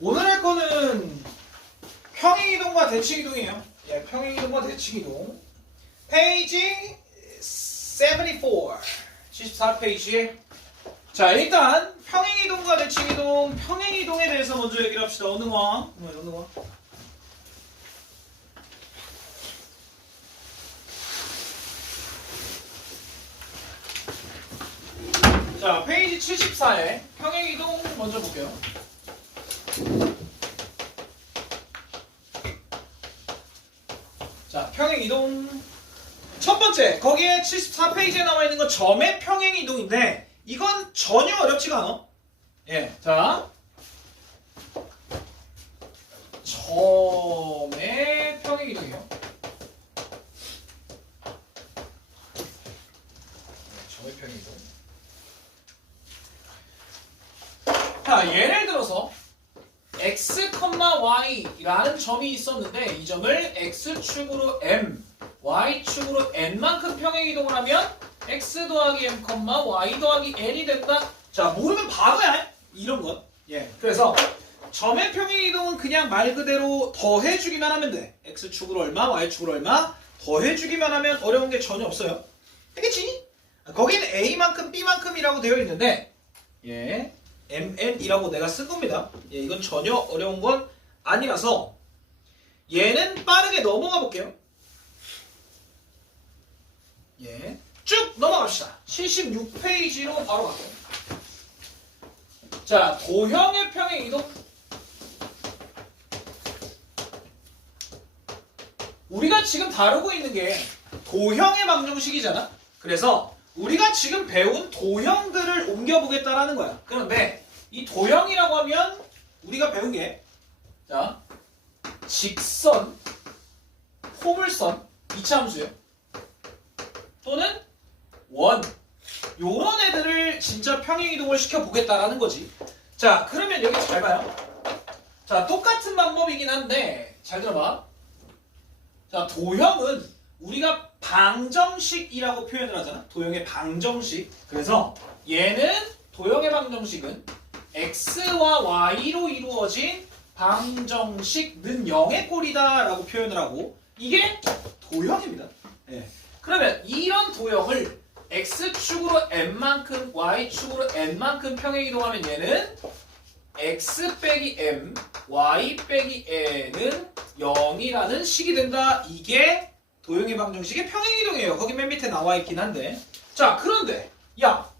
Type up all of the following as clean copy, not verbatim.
오늘 할 거는 평행이동과 대칭이동이에요. 예, 평행이동과 대칭이동. 페이지 74. 74페이지에. 자, 일단 평행이동과 대칭이동, 평행이동에 대해서 먼저 얘기를 합시다. 어느 와? 어느 와? 자, 페이지 74에 평행이동 먼저 볼게요. 자, 평행이동. 첫 번째, 거기에 74페이지에 나와 있는 건 점의 평행이동인데, 이건 전혀 어렵지가 않아. 예, 자. 점의 평행이동이에요. 점의 평행이동. 자, 예를 들어서 x, y라는 점이 있었는데 이 점을 x축으로 m, y축으로 n만큼 평행이동을 하면 x 더하기 m, y 더하기 n이 된다. 자, 모르면 바보야. 이런 것. 예. 그래서 점의 평행이동은 그냥 말 그대로 더해주기만 하면 돼. x축으로 얼마, y축으로 얼마 더해주기만 하면 어려운 게 전혀 없어요. 알겠지? 거기는 a만큼 b만큼이라고 되어 있는데 예. mn이라고 내가 쓴 겁니다. 예, 이건 전혀 어려운 건 아니라서 얘는 빠르게 넘어가 볼게요. 예, 쭉 넘어갑시다. 76페이지로 바로 갈게요. 자, 도형의 평행이동. 우리가 지금 다루고 있는 게 도형의 방정식이잖아. 그래서 우리가 지금 배운 도형들을 옮겨보겠다라는 거야. 그런데 이 도형이라고 하면 우리가 배운 게 자, 직선, 포물선, 이차함수예요. 또는 원. 요런 애들을 진짜 평행이동을 시켜보겠다라는 거지. 자, 그러면 여기 잘 봐요. 자, 똑같은 방법이긴 한데 잘 들어봐. 자, 도형은 우리가 방정식이라고 표현을 하잖아. 도형의 방정식. 그래서 얘는 도형의 방정식은 x와 y로 이루어진 방정식는 0의 꼴이다 라고 표현을 하고 이게 도형입니다. 네. 그러면 이런 도형을 x축으로 m만큼 y축으로 n만큼 평행이동하면 얘는 x 빼기 m, y 빼기 n은 0이라는 식이 된다. 이게 도형의 방정식의 평행이동이에요. 거기 맨 밑에 나와 있긴 한데. 자, 그런데 야,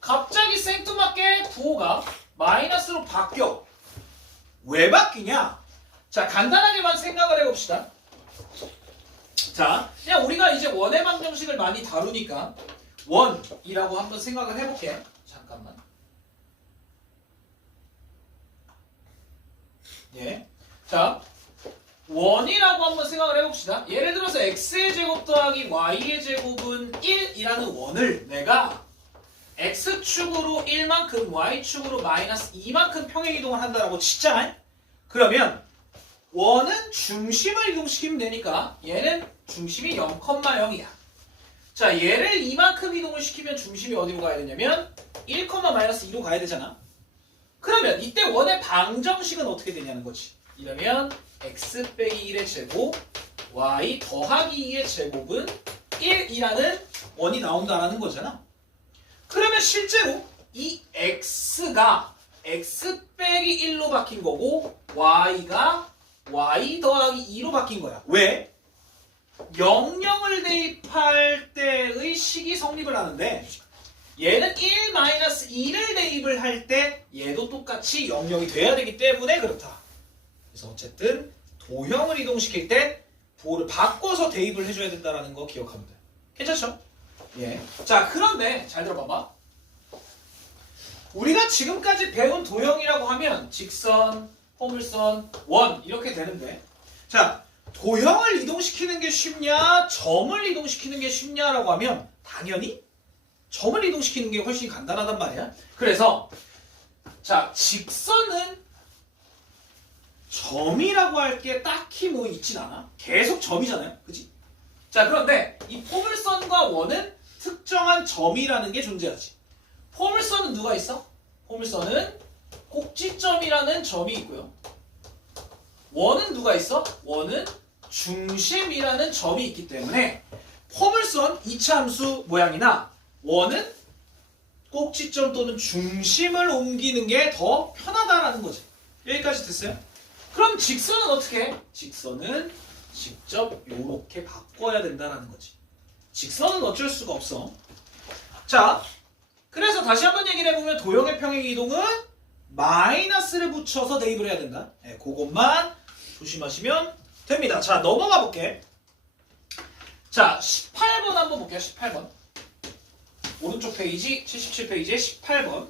갑자기 생뚱맞게 부호가 마이너스로 바뀌어. 왜 바뀌냐? 자, 간단하게만 생각을 해봅시다. 자, 그냥 우리가 이제 원의 방정식을 많이 다루니까 원이라고 한번 생각을 해볼게. 잠깐만. 예. 자, 원이라고 한번 생각을 해봅시다. 예를 들어서 x의 제곱 더하기 y의 제곱은 1이라는 원을 내가 x축으로 1만큼 y축으로 마이너스 2만큼 평행이동을 한다라고 치자. 그러면 원은 중심을 이동시키면 되니까 얘는 중심이 0,0이야. 자, 얘를 이만큼 이동을 시키면 중심이 어디로 가야 되냐면 1, 마이너스 2로 가야 되잖아. 그러면 이때 원의 방정식은 어떻게 되냐는 거지. 이러면 x 빼기 1의 제곱 y 더하기 2의 제곱은 1이라는 원이 나온다라는 거잖아. 그러면 실제로 이 x가 x 빼기 1로 바뀐 거고 y가 y 더하기 2로 바뀐 거야. 왜? 00을 대입할 때의 식이 성립을 하는데 얘는 1-2를 대입을 할 때 얘도 똑같이 00이 돼야 되기 때문에 그렇다. 그래서 어쨌든 도형을 이동시킬 때 부호를 바꿔서 대입을 해줘야 된다는 거 기억하면 돼. 괜찮죠? 예. 자, 그런데 잘 들어봐봐. 우리가 지금까지 배운 도형이라고 하면 직선, 포물선, 원 이렇게 되는데 자, 도형을 이동시키는 게 쉽냐 점을 이동시키는 게 쉽냐라고 하면 당연히 점을 이동시키는 게 훨씬 간단하단 말이야. 그래서 자, 직선은 점이라고 할 게 딱히 뭐 있진 않아. 계속 점이잖아요. 그치? 자, 그런데 이 포물선과 원은 특정한 점이라는 게 존재하지. 포물선은 누가 있어? 포물선은 꼭지점이라는 점이 있고요. 원은 누가 있어? 원은 중심이라는 점이 있기 때문에 포물선 이차함수 모양이나 원은 꼭지점 또는 중심을 옮기는 게 더 편하다라는 거지. 여기까지 됐어요? 그럼 직선은 어떻게 해? 직선은 직접 이렇게 바꿔야 된다는 거지. 직선은 어쩔 수가 없어. 자, 그래서 다시 한번 얘기를 해보면 도형의 평행 이동은 마이너스를 붙여서 대입을 해야 된다. 네, 그것만 조심하시면 됩니다. 자, 넘어가 볼게. 자, 18번 한번 볼게요. 18번. 오른쪽 페이지 77페이지에 18번.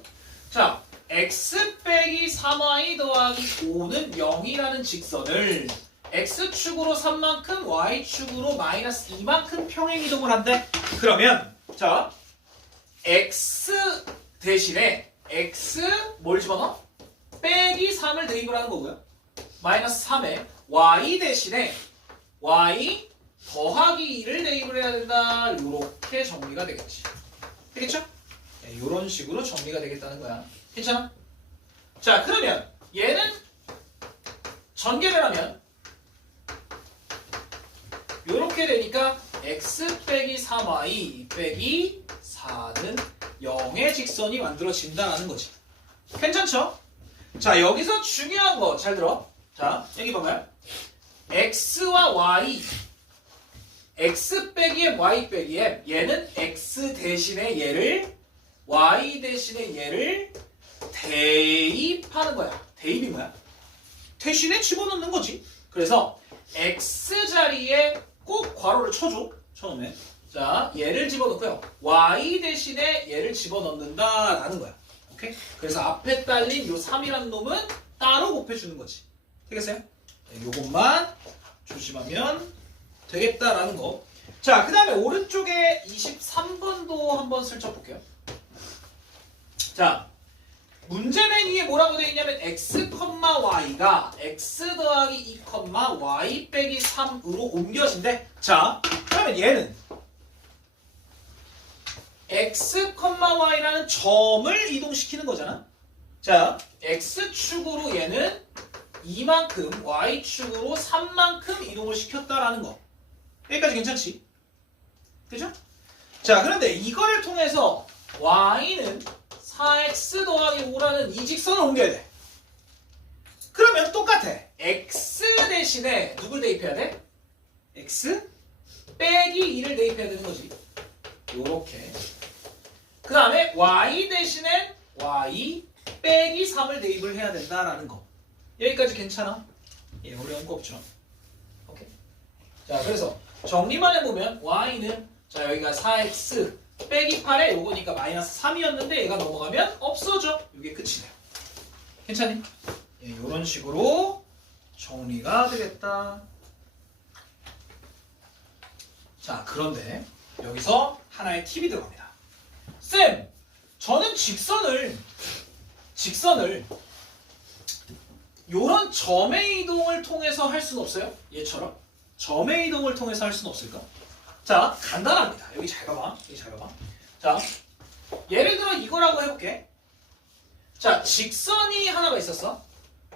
자, x 빼기 3y 더하기 5는 0이라는 직선을 x축으로 3만큼 y축으로 마이너스 2만큼 평행이동을 한대. 그러면 자, x 대신에 x 뭘 집어넣어? 빼기 3을 대입을 하는 거고요. 마이너스 3에 y 대신에 y 더하기 2를 대입을 해야 된다. 이렇게 정리가 되겠지. 되겠죠? 네, 이런 식으로 정리가 되겠다는 거야. 괜찮아? 자, 그러면 얘는 전개를 하면 이렇게 되니까 x 빼기 3y 빼기 4는 0의 직선이 만들어진다는 거지. 괜찮죠? 자, 여기서 중요한 거 잘 들어. 자, 여기 봐봐요. x와 y, x 빼기 m, y 빼기 m, 얘는 x 대신에 얘를 y 대신에 얘를 대입하는 거야. 대입이 뭐야? 대신에 집어넣는 거지. 그래서 x 자리에 꼭 괄호를 쳐줘. 처음에. 자, 얘를 집어넣고요. y 대신에 얘를 집어넣는다라는 거야. 오케이? 그래서 앞에 딸린 요 3이라는 놈은 따로 곱해주는 거지. 되겠어요? 네, 요것만 조심하면 되겠다라는 거. 자, 그 다음에 오른쪽에 23번도 한번 슬쩍 볼게요. 자, 문제 맨 위에 뭐라고 되어 있냐면 x, y가 x 더하기 2, y 빼기 3으로 옮겨진대. 자, 그러면 얘는 x, y라는 점을 이동시키는 거잖아. 자, x축으로 얘는 2만큼, y축으로 3만큼 이동을 시켰다라는 거. 여기까지 괜찮지? 그죠? 자, 그런데 이걸 통해서 y는 4x 더하기 5라는 이 직선을 옮겨야 돼. 그러면 똑같아. x 대신에 누굴 대입해야 돼? x 빼기 2를 대입해야 되는 거지. 요렇게. 그 다음에 y 대신에 y 빼기 3을 대입을 해야 된다라는 거. 여기까지 괜찮아? 예, 어려운 거 없죠. 오케이. 자, 그래서 정리만 해보면 y는 자, 여기가 4x 빼기 8에 요거니까 마이너스 3이었는데 얘가 넘어가면 없어져. 이게 끝이네요. 괜찮니? 예, 요런 식으로 정리가 되겠다. 자, 그런데 여기서 하나의 팁이 들어갑니다. 쌤, 저는 직선을 요런 점의 이동을 통해서 할 수는 없어요? 얘처럼 점의 이동을 통해서 할 수는 없을까? 자, 간단합니다. 여기 잘 봐봐. 여기 잘 봐봐. 자, 예를 들어 이거라고 해볼게. 자, 직선이 하나가 있었어.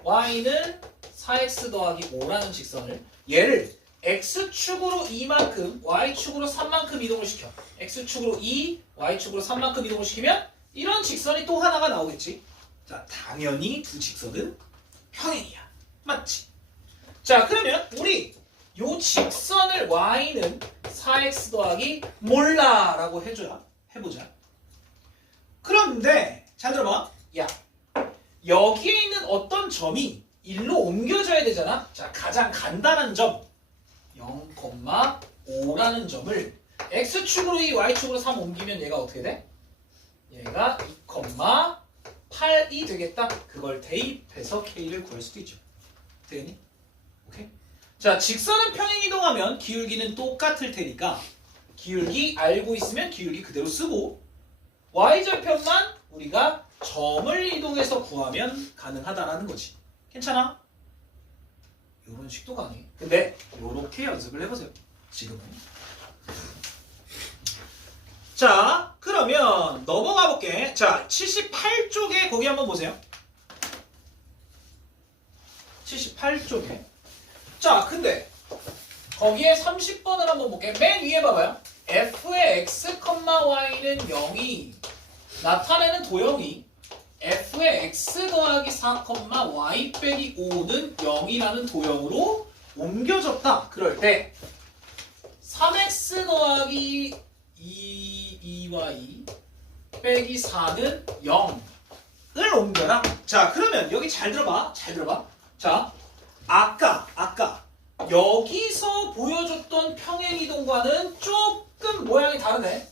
y는 4x 더하기 5라는 직선을 얘를 x축으로 2만큼, y축으로 3만큼 이동을 시켜. x축으로 2, y축으로 3만큼 이동을 시키면 이런 직선이 또 하나가 나오겠지. 자, 당연히 두 직선은 평행이야. 맞지? 자, 그러면 우리 요 직선을 y는 4x 더하기 몰라 라고 해보자. 그런데 잘 들어봐. 야, 여기에 있는 어떤 점이 일로 옮겨져야 되잖아. 자, 가장 간단한 점 0,5라는 점을 x축으로 2, y축으로 3 옮기면 얘가 어떻게 돼? 얘가 2,8이 되겠다. 그걸 대입해서 k를 구할 수도 있죠. 되겠니? 오케이? 자, 직선은 평행이동하면 기울기는 똑같을 테니까 기울기 알고 있으면 기울기 그대로 쓰고 y절편만 우리가 점을 이동해서 구하면 가능하다라는 거지. 괜찮아? 이런 식도 가능해. 근데 이렇게 연습을 해보세요. 지금은. 자, 그러면 넘어가 볼게. 자, 78쪽에 거기 한번 보세요. 78쪽에. 자, 근데 거기에 30번을 한번 볼게요. 맨 위에 봐봐요. f의 x, y는 0이 나타내는 도형이 f의 x 더하기 4, y 빼기 5는 0이라는 도형으로 옮겨졌다. 그럴 때 3x 더하기 2y 빼기 4는 0을 옮겨라. 자, 그러면 여기 잘 들어봐. 잘 들어봐. 자, 아까 여기서 보여줬던 평행이동과는 조금 모양이 다르네.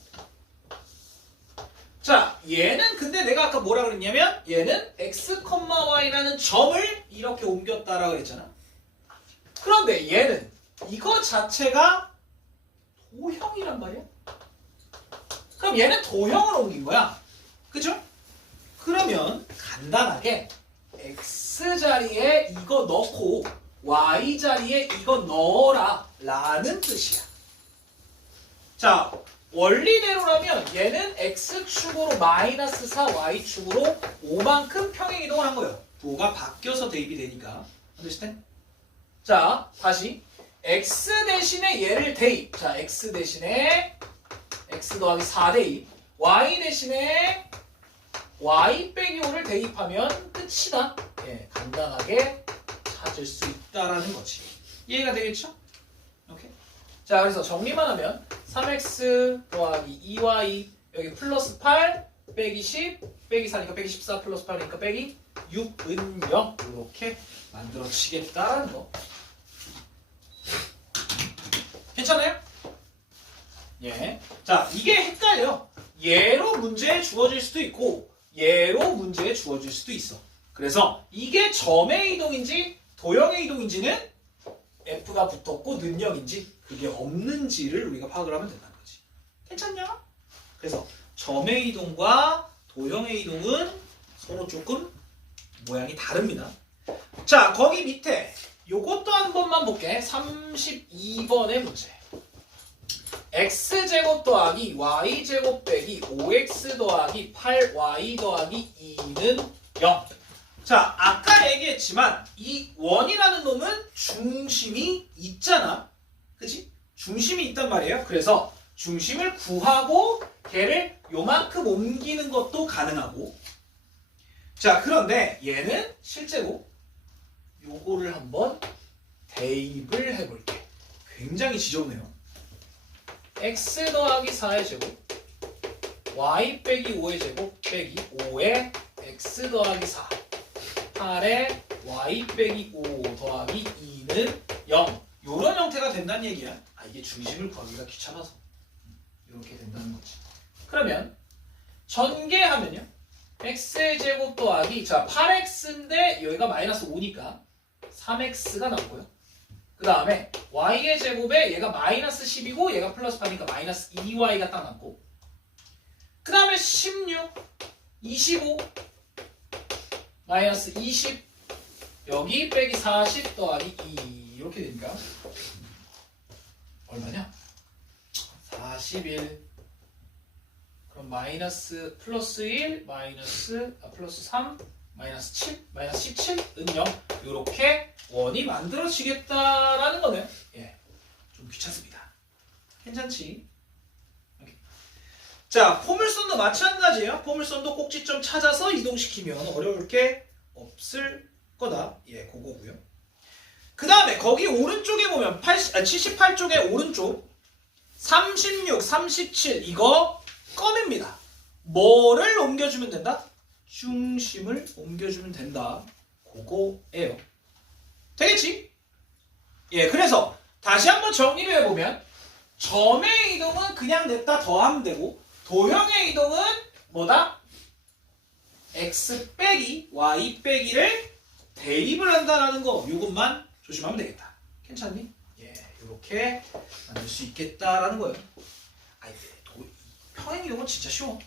자, 얘는 근데 내가 아까 뭐라 그랬냐면 얘는 x, y라는 점을 이렇게 옮겼다라고 그랬잖아. 그런데 얘는 이거 자체가 도형이란 말이야. 그럼 얘는 도형을 옮긴 거야. 그죠? 그러면 간단하게 x 자리에 이거 넣고 y 자리에 이거 넣어라 라는 뜻이야. 자, 원리대로라면 얘는 x축으로 마이너스 4, y축으로 5만큼 평행이동을 한 거예요. 부호가 바뀌어서 대입이 되니까. understand? 자, 다시 x 대신에 얘를 대입. 자, x 대신에 x 더하기 4 대입. y 대신에 y 빼기 5를 대입하면 끝이다. 예, 간단하게 찾을 수 있다라는 거지. 이해가 되겠죠? 오케이. 자, 그래서 정리만 하면 3x 더하기 2y 여기 플러스 8 빼기 10 빼기 4니까 빼기 14 플러스 8이니까 빼기 6은 0 이렇게 만들어지겠다라는 거. 괜찮아요? 예. 자, 이게 헷갈려. 얘로 문제에 주어질 수도 있고 얘로 문제에 주어질 수도 있어. 그래서 이게 점의 이동인지 도형의 이동인지는 F가 붙었고 능력인지 그게 없는지를 우리가 파악을 하면 된다는 거지. 괜찮냐? 그래서 점의 이동과 도형의 이동은 서로 조금 모양이 다릅니다. 자, 거기 밑에 요것도 한 번만 볼게. 32번의 문제. x제곱 더하기 y제곱 빼기 5x 더하기 8y 더하기 2는 0. 자, 아까 얘기했지만 이 원이라는 놈은 중심이 있잖아. 그치? 중심이 있단 말이에요. 그래서 중심을 구하고 걔를 요만큼 옮기는 것도 가능하고. 자, 그런데 얘는 실제로 요거를 한번 대입을 해볼게. 굉장히 지저분해요. x 더하기 4의 제곱 y 빼기 5의 제곱 빼기 5의 x 더하기 4 8의 y 빼기 5 더하기 2는 0 요런 형태가 된다는 얘기야. 아, 이게 중심을 구하기가 귀찮아서 이렇게 된다는 거지. 그러면 전개하면요 x의 제곱 더하기 자 8x인데 여기가 마이너스 5니까 3x가 나오고요. 그 다음에 y의 제곱에 얘가 마이너스 10이고 얘가 플러스 8이니까 마이너스 2y가 딱 남고 그 다음에 16, 25, 마이너스 20 여기 빼기 40 더하기 2 이렇게 되니까 얼마냐? 41 그럼 마이너스 플러스 1 마이너스 플러스 3 마이너스 7 마이너스 17은 0 이렇게 원이 만들어지겠다라는 거는 예, 좀 귀찮습니다. 괜찮지? 오케이. 자, 포물선도 마찬가지예요. 포물선도 꼭지점 찾아서 이동시키면 어려울 게 없을 거다. 예, 그거고요. 그 다음에 거기 오른쪽에 보면 78쪽에 오른쪽 36, 37 이거 껌입니다. 뭐를 옮겨주면 된다? 중심을 옮겨주면 된다. 그거예요. 되겠지? 예, 그래서 다시 한번 정리를 해보면 점의 이동은 그냥 냈다 더하면 되고 도형의 이동은 뭐다? x 빼기 y 빼기를 대입을 한다라는 거 요것만 조심하면 되겠다. 괜찮니? 예, 이렇게 만들 수 있겠다라는 거예요. 아이, 평행 이동은 진짜 쉬워.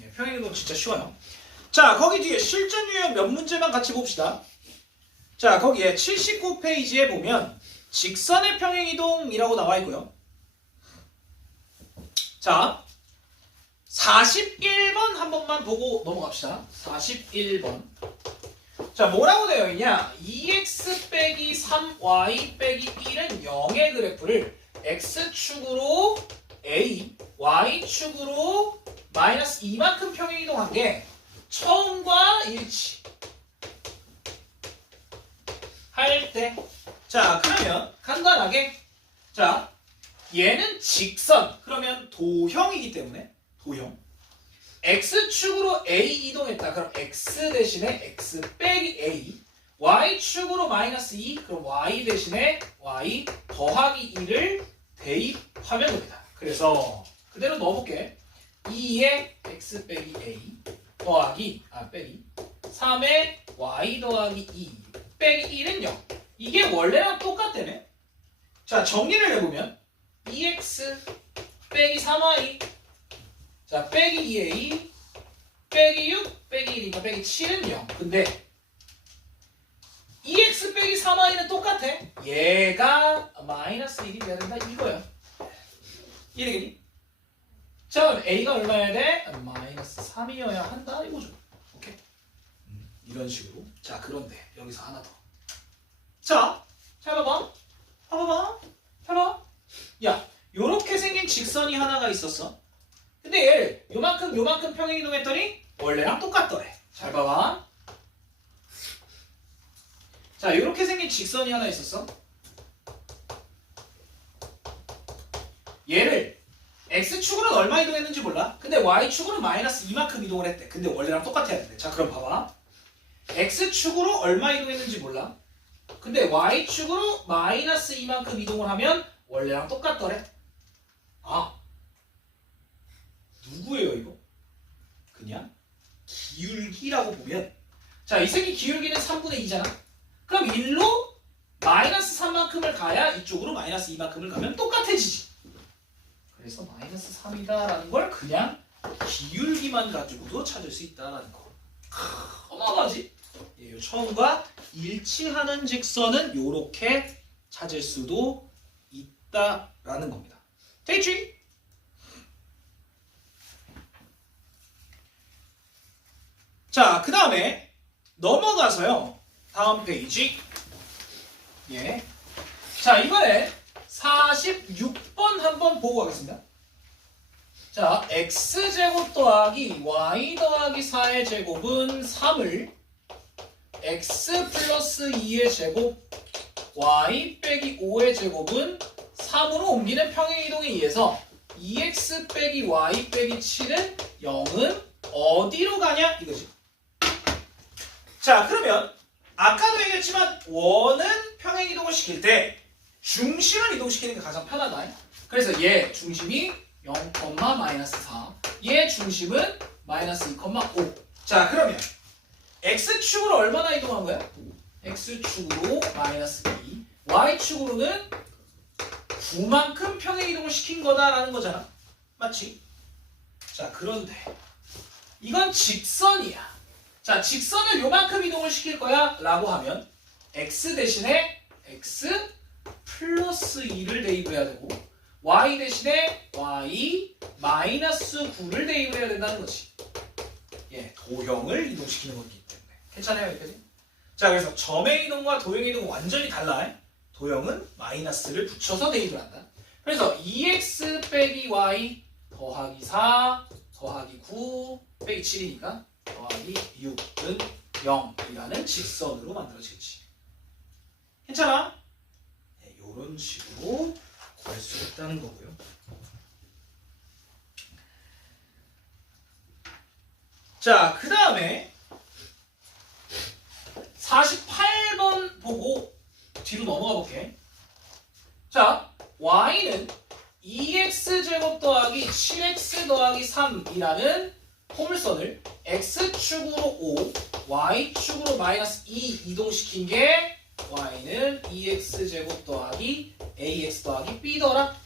예, 평행 이동은 진짜 쉬워요. 자, 거기 뒤에 실전 유형 몇 문제만 같이 봅시다. 자, 거기에 79페이지에 보면 직선의 평행이동이라고 나와 있고요. 자, 41번 한 번만 보고 넘어갑시다. 41번. 자, 뭐라고 되어 있냐? 2x y 빼기 1은 0의 그래프를 x축으로 a, y축으로 마이너스 2만큼 평행이동한 게 처음과 일치 할 때, 자 그러면 간단하게, 자 얘는 직선, 그러면 도형이기 때문에 도형, x축으로 a 이동했다. 그럼 x 대신에 x 빼기 a, y축으로 마이너스 2, 그럼 y 대신에 y 더하기 2를 대입하면 됩니다. 그래서 그대로 넣어볼게. 2에 x 빼기 a 더하기 빼기 3에 y 더하기 2 빼기 1은 0. 이게 원래랑 똑같다며. 자 정리를 해보면 2x 빼기 3y 자 빼기 2a 빼기 6 빼기 1이니까 빼기 7은 0. 근데 2x 빼기 3y는 똑같아. 얘가 마이너스 1이 돼야 된다 이거야. 이해되겠니? 자 그럼 a가 얼마여야 돼? 마이너스 3이어야 한다 이거죠. 오케이? 이런 식으로. 자 그런데 여기서 하나 더. 자, 잘 봐봐. 봐봐. 야, 요렇게 생긴 직선이 하나가 있었어. 근데 얘를 요만큼 평행이동했더니 원래랑 똑같더래. 잘 봐봐. 자, 요렇게 생긴 직선이 하나 있었어. 얘를 x축으로는 얼마 이동했는지 몰라. 근데 y축으로는 마이너스 2만큼 이동을 했대. 근데 원래랑 똑같아야 된대. 자, 그럼 봐봐. x축으로 얼마 이동했는지 몰라. 근데 y축으로 마이너스 2만큼 이동을 하면 원래랑 똑같더래. 아, 누구예요 이거? 그냥 기울기라고 보면, 자, 이 새끼 기울기는 3분의 2잖아. 그럼 1로 마이너스 3만큼을 가야 이쪽으로 마이너스 2만큼을 가면 똑같아지지. 그래서 마이너스 3이다 라는 걸 그냥 기울기만 가지고도 찾을 수 있다라는 거. 어마어마하지? 예, 처음과 일치하는 직선은 이렇게 찾을 수도 있다라는 겁니다. 됐지? 자, 그 다음에 넘어가서요. 다음 페이지. 예. 자, 이번에 46번 한번 보고 가겠습니다. 자, x제곱 더하기 y 더하기 4의 제곱은 3을 x 플러스 2의 제곱 y 빼기 5의 제곱은 3으로 옮기는 평행이동에 의해서 2x 빼기 y 빼기 7은 0은 어디로 가냐 이거지. 자, 그러면 아까도 얘기했지만 원은 평행이동을 시킬 때 중심을 이동시키는 게 가장 편하다. 그래서 얘 중심이 0, 마이너스 4, 얘 중심은 마이너스 2, 5. 자, 그러면 x축으로 얼마나 이동한 거야? x축으로 마이너스 2, y축으로는 9만큼 평행이동을 시킨 거다라는 거잖아. 맞지? 자, 그런데 이건 직선이야. 자, 직선을 요만큼 이동을 시킬 거야 라고 하면 x 대신에 x 플러스 2를 대입을 해야 되고 y 대신에 y 마이너스 9를 대입을 해야 된다는 거지. 예, 도형을 이동시키는 거기 때문에. 괜찮아요 여기까지? 자, 그래서 점의 이동과 도형의 이동은 완전히 달라. 도형은 마이너스를 붙여서 대입을 한다. 그래서 2x 빼기 y 더하기 4 더하기 9 빼기 7이니까 더하기 6은 0이라는 직선으로 만들어지겠지. 괜찮아? 네, 이런 식으로 구할 수 있다는 거고요. 자, 그 다음에 48번 보고 뒤로 넘어가 볼게. 자, y는 2x제곱 더하기 7x 더하기 3이라는 포물선을 x축으로 5, y축으로 마이너스 2 이동시킨 게 y는 2x제곱 더하기 ax 더하기 b더라.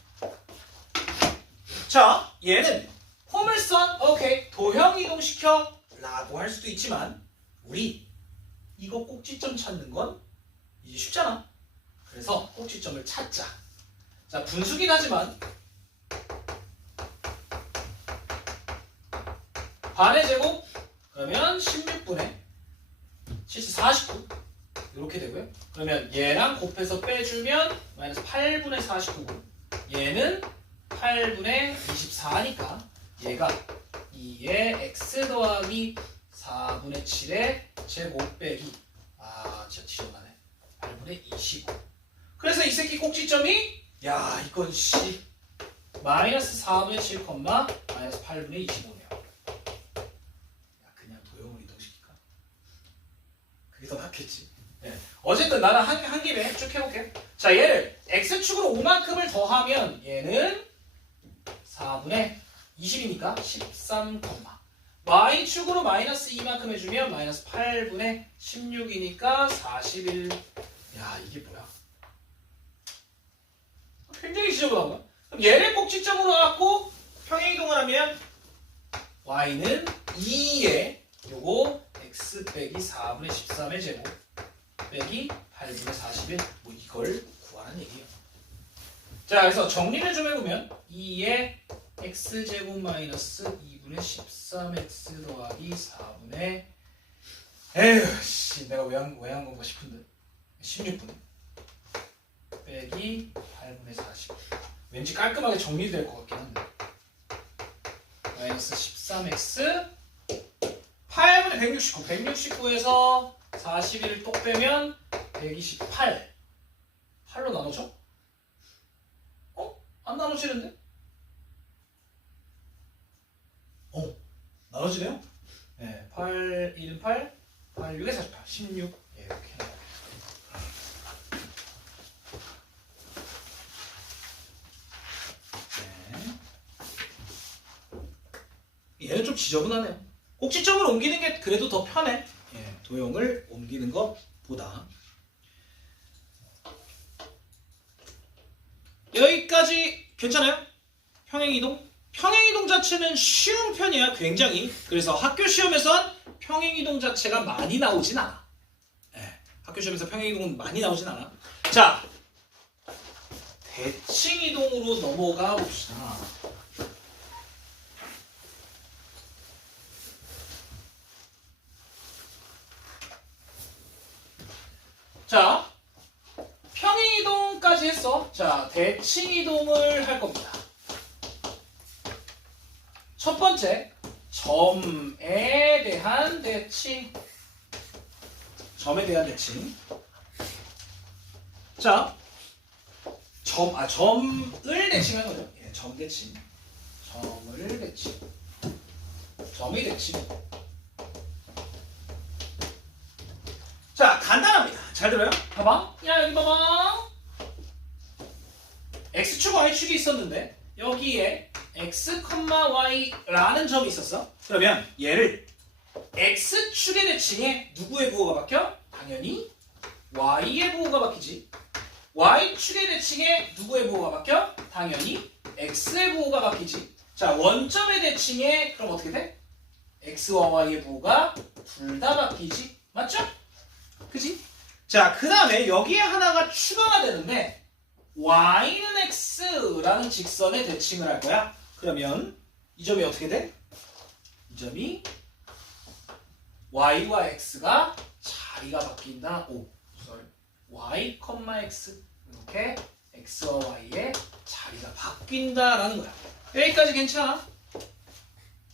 자, 얘는 포물선 오케이 도형 이동시켜 라고 할 수도 있지만 우리 이거 꼭지점 찾는 건 이제 쉽잖아. 그래서 꼭지점을 찾자. 자, 분수긴 하지만 반의 제곱 그러면 16분의 7, 49 이렇게 되고요. 그러면 얘랑 곱해서 빼주면 마이너스 8분의 49고 얘는 8분의 24니까 얘가 2의 x 더하기 4분의 7의 제곱 빼기 진짜 지저분하네 8분의 25. 그래서 이 새끼 꼭지점이 야 이건 씨 마이너스 4분의 7, 마이너스 8분의 25네요. 야 그냥 도형을 이동시킬까? 그게 더 낫겠지. 네. 어쨌든 나는 한 김에 쭉 해볼게. 자 얘를 x축으로 5만큼을 더하면 얘는 4분의 20이니까 13, y축으로 마이너스 2만큼 해주면 마이너스 8분의 16이니까 41. 야 이게 뭐야? 굉장히 지저분한 거야. 그럼 얘를 꼭지점으로 갖고 평행이동을 하면 y는 2에 요거 x 빼기 4분의 13의 제곱 빼기 8분의 41 뭐 이걸 구하는 얘기예요. 자 그래서 정리를 좀 해보면 2의 x제곱 마이너스 2분의 13x 더하기 4분의 에휴 씨 내가 왜 한 건가 싶은데 16분 빼기 8분의 40 왠지 깔끔하게 정리될 것 같긴 한데 마이너스 13x 8분의 169 169에서 41을 또 빼면 128 8로 나눠져? 안 나눠지는데? 나눠지네요? 네, 8, 1은 8, 8, 6에 48, 16 예, 이렇게 나와요. 네. 얘는 좀 지저분하네요. 꼭지점을 옮기는 게 그래도 더 편해. 예, 도형을 옮기는 것보다. 여기까지 괜찮아요? 평행이동? 평행이동 자체는 쉬운 편이야 굉장히. 그래서 학교 시험에선 평행이동 자체가 많이 나오진 않아. 네, 학교 시험에서 평행이동은 많이 나오진 않아. 자, 대칭이동으로 넘어가 봅시다. 자, 평행이동까지 했어. 자, 대칭이동을 할 겁니다. 첫 번째, 점에 대한 대칭. 점에 대한 대칭. 자, 점을 대칭하는 거죠. 예, 점 대칭. 점을 대칭. 점의 대칭. 자, 간단합니다. 잘 들어요? 봐봐. 야, 여기 봐봐. x축, y축이 있었는데 여기에 x, y라는 점이 있었어. 그러면 얘를 x축의 대칭에 누구의 부호가 바뀌어? 당연히 y의 부호가 바뀌지. y축의 대칭에 누구의 부호가 바뀌어? 당연히 x의 부호가 바뀌지. 자, 원점의 대칭에 그럼 어떻게 돼? x와 y의 부호가 둘 다 바뀌지. 맞죠? 그지? 자, 그 다음에 여기에 하나가 추가가 되는데 y는 x라는 직선의 대칭을 할 거야. 그러면 이 점이 어떻게 돼? 이 점이 y와 x가 자리가 바뀐다. y, x 이렇게 x와 y의 자리가 바뀐다라는 거야. 여기까지 괜찮아?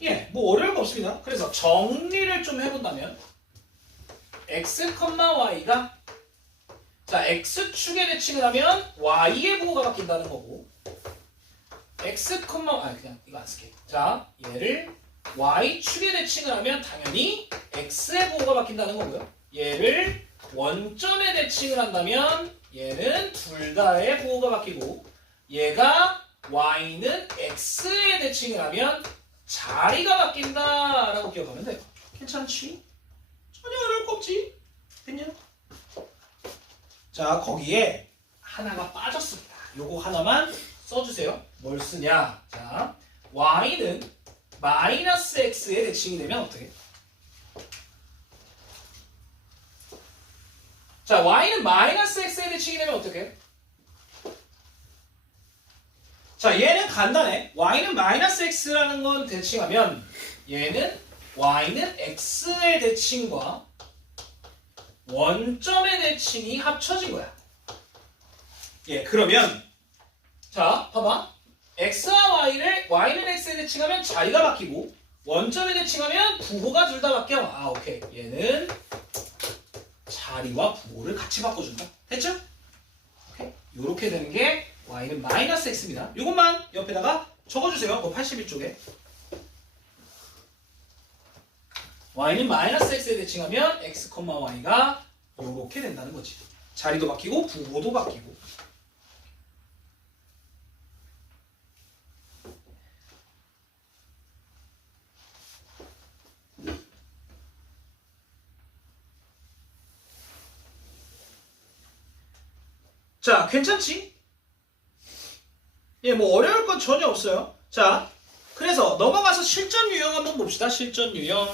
예, 뭐 어려울 거 없습니다. 그래서 정리를 좀 해본다면 x, y가 자, x축의 대칭을 하면 y의 부호가 바뀐다는 거고 그냥 이거 안 쓸게. 자, 얘를 y축의 대칭을 하면 당연히 x의 부호가 바뀐다는 거고요. 얘를 원점의 대칭을 한다면 얘는 둘 다의 부호가 바뀌고 얘가 y는 x의 대칭을 하면 자리가 바뀐다라고 기억하면 돼요. 괜찮지? 전혀 어려울 거 없지? 됐냐? 자, 거기에 하나가 빠졌습니다. 요거 하나만 써주세요. 뭘 쓰냐? 자, y는 마이너스 x의 대칭이 되면 어떻게? 자, y는 마이너스 x의 대칭이 되면 어떻게? 자, 얘는 간단해. y는 마이너스 x라는 건 대칭하면 얘는 y는 x의 대칭과 원점의 대칭이 합쳐진 거야. 예, 그러면 자, 봐봐. x와 y를 y는 x에 대칭하면 자리가 바뀌고 원점에 대칭하면 부호가 둘 다 바뀌어. 아, 오케이. 얘는 자리와 부호를 같이 바꿔준다. 됐죠? 오케이. 요렇게 되는 게 y는 마이너스 x입니다. 요것만 옆에다가 적어주세요. 그 81쪽에. y는 마이너스 x에 대칭하면 x, y가 요렇게 된다는 거지. 자리도 바뀌고 부호도 바뀌고. 자, 괜찮지? 예, 뭐 어려울 건 전혀 없어요. 자, 그래서 넘어가서 실전 유형 한번 봅시다. 실전 유형.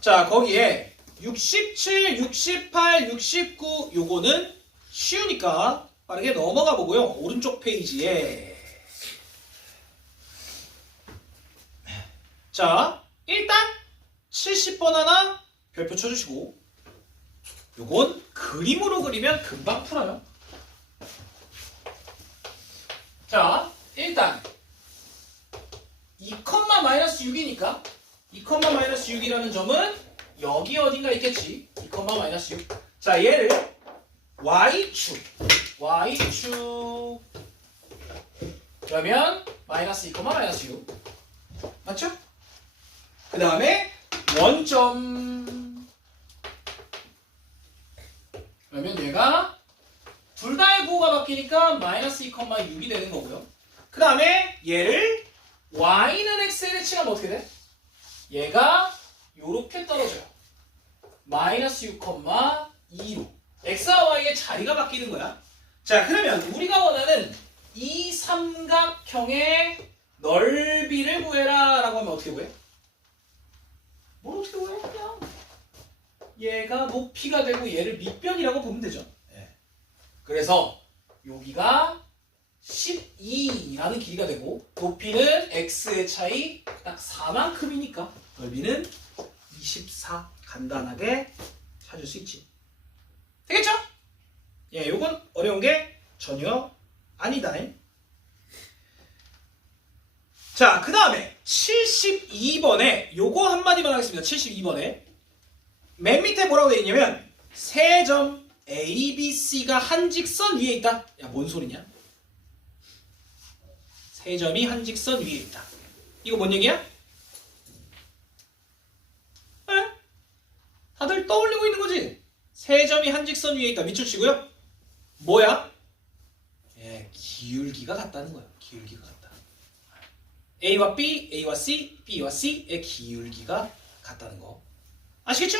자, 거기에 67, 68, 69 요거는 쉬우니까 빠르게 넘어가 보고요. 오른쪽 페이지에 자, 일단 70번 하나 별표 쳐주시고 요건 그림으로 그리면 금방 풀어요. 자, 일단 2,-6이니까 2,-6이라는 점은 여기 어딘가 있겠지. 2,-6. 자, 얘를 y축 그러면 마이너스 2,-6 맞죠? 그 다음에 원점 그러면 얘가 둘 다의 부호가 바뀌니까 마이너스 2,6이 되는 거고요. 그 다음에 얘를 y는 x에 대칭하면 어떻게 돼? 얘가 요렇게 떨어져요. 마이너스 6,2로 x와 y의 자리가 바뀌는 거야. 자, 그러면 우리가 원하는 이 삼각형의 넓이를 구해라 라고 하면 어떻게 구해? 뭘 어떻게 구해? 그냥 얘가 높이가 되고 얘를 밑변이라고 보면 되죠. 네. 그래서 여기가 12라는 길이가 되고 높이는 x의 차이 딱 4만큼이니까 넓이는 24 간단하게 찾을 수 있지. 되겠죠? 예, 요건 어려운 게 전혀 아니다. 자, 그 다음에 72번에 요거 한마디만 하겠습니다. 72번에 맨 밑에 뭐라고 되어 있냐면 세 점 A, B, C가 한 직선 위에 있다. 야, 뭔 소리냐? 세 점이 한 직선 위에 있다. 이거 뭔 얘기야? 에? 다들 떠올리고 있는 거지? 세 점이 한 직선 위에 있다. 밑줄 치고요. 뭐야? 예, 기울기가 같다는 거야. 기울기가 같다. A와 B, A와 C, B와 C의 기울기가 같다는 거. 아시겠죠?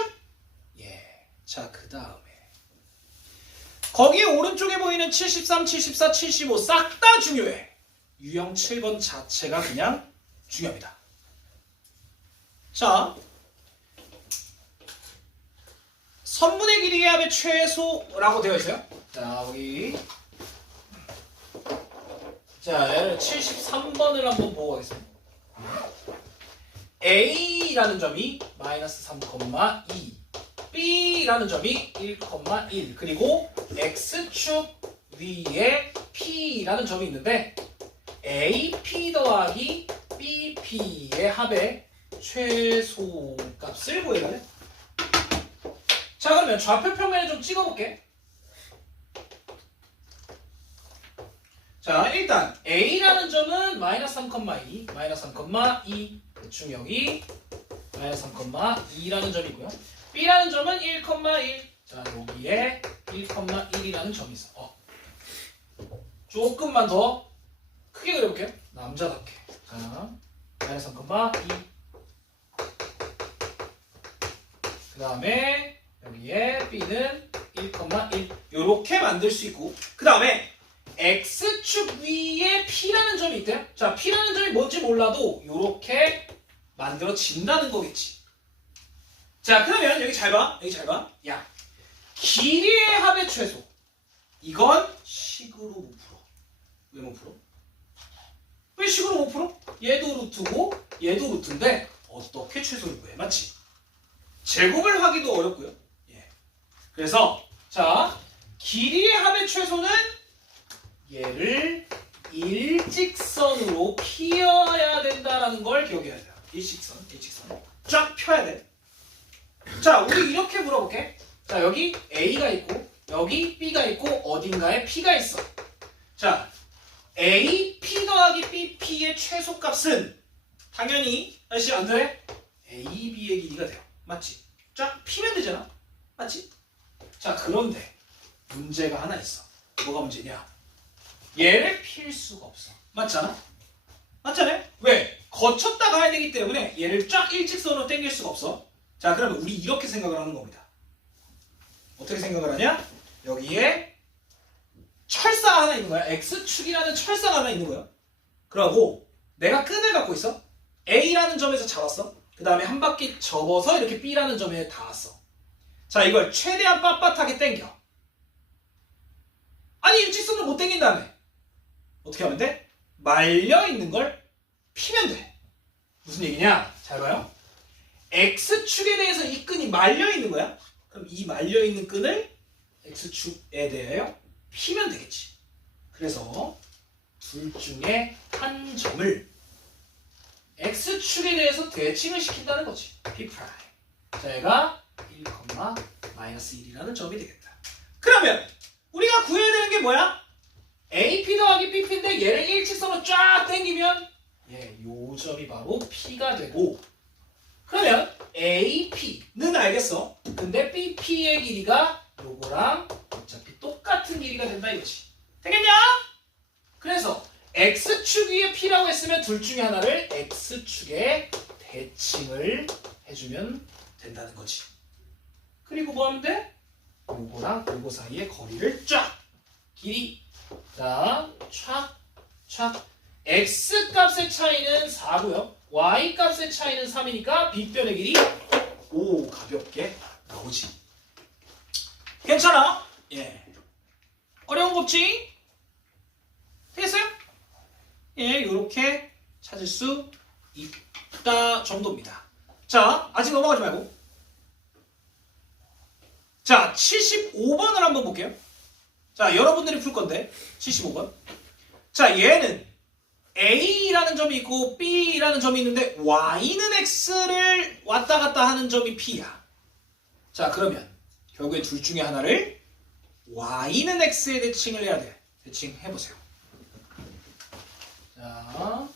예. 자, 그 다음에 거기 오른쪽에 보이는 73, 74, 75 싹 다 중요해. 유형 7번 자체가 그냥 중요합니다. 자, 선분의 길이의 합의 최소라고 되어 있어요. 자, 여기 자, 얘를 73번을 한번 보고 가겠습니다. A라는 점이 마이너스 3,2 B라는 점이 1,1 그리고 X축 위에 P라는 점이 있는데 AP 더하기 BP의 합의 최소값을 구해야 돼. 자, 그러면 좌표 평면을 좀 찍어볼게. 자, 일단 A라는 점은 마이너스 3,2 마이너스 3,2 대충 여기 마이너스 3,2라는 점이고요. B라는 점은 1,1 자, 여기에 1,1이라는 점이 있어. 조금만 더 크게 그려볼게요. 남자답게. 자, 마이너스 3,2 그 다음에 여기에 B는 1,1 요렇게 만들 수 있고 그 다음에 X축 위에 P라는 점이 있대요. 자, P라는 점이 뭔지 몰라도 요렇게 만들어진다는 거겠지. 자, 그러면 여기 잘 봐. 여기 잘 봐. 야, 길이의 합의 최소. 이건 식으로 못 풀어. 왜 못 풀어? 왜 식으로 못 풀어? 얘도 루트고 얘도 루트인데 어떻게 최소를 구해? 맞지? 제곱을 하기도 어렵고요. 예. 그래서 자 길이의 합의 최소는 얘를 일직선으로 피어야 된다라는 걸 기억해야 돼요. 일직선 쫙 펴야 돼. 자 우리 이렇게 물어볼게. 자 여기 A가 있고 여기 B가 있고 어딘가에 P가 있어. 자 A, P 더하기 B, P의 최소값은 당연히 아저씨 안 돼? A, B의 길이가 돼요. 맞지? 쫙 피면 되잖아. 맞지? 자 그런데 문제가 하나 있어. 뭐가 문제냐? 얘를 필 수가 없어. 맞잖아? 맞잖아요? 왜? 거쳤다 가야 되기 때문에 얘를 쫙 일직선으로 당길 수가 없어. 자 그러면 우리 이렇게 생각을 하는 겁니다. 어떻게 생각을 하냐? 여기에 철사가 하나 있는 거야. X축이라는 철사가 하나 있는 거야. 그러고 내가 끈을 갖고 있어. A라는 점에서 잡았어. 그 다음에 한 바퀴 접어서 이렇게 B라는 점에 닿았어. 자 이걸 최대한 빳빳하게 당겨. 아니 일직선을 못 당긴 다음에 어떻게 하면 돼? 말려있는 걸 피면 돼. 무슨 얘기냐? 잘 봐요. X축에 대해서 이 끈이 말려있는 거야. 그럼 이 말려있는 끈을 X축에 대하여 피면 되겠지. 그래서 둘 중에 한 점을 X축에 대해서 대칭을 시킨다는 거지. P'. 자, 얘가 1,-1이라는 점이 되겠다. 그러면 우리가 구해야 되는 게 뭐야? AP 더하기 BP인데 얘를 일직선으로 쫙 당기면 요 점이 바로 P가 되고 그러면 AP는 알겠어. 근데 BP의 길이가 요거랑 어차피 똑같은 길이가 된다 이거지. 되겠냐? 그래서 X축 위에 P라고 했으면 둘 중에 하나를 X축에 대칭을 해주면 된다는 거지. 그리고 뭐 하면 돼? 요거랑 요거 사이의 거리를 쫙 길이 자 촥 X 값의 차이는 4고요. Y 값의 차이는 3이니까 빗변의 길이 5 가볍게 나오지. 괜찮아? 예. 어려운 거 없지? 되겠어요? 예, 요렇게 찾을 수 있다 정도입니다. 자, 아직 넘어가지 말고. 자, 75번을 한번 볼게요. 자, 여러분들이 풀 건데 75번. 자, 얘는 A라는 점이 있고 B라는 점이 있는데 Y는 X를 왔다 갔다 하는 점이 P야. 자, 그러면 결국에 둘 중에 하나를 Y는 X에 대칭을 해야 돼. 대칭해보세요. 자,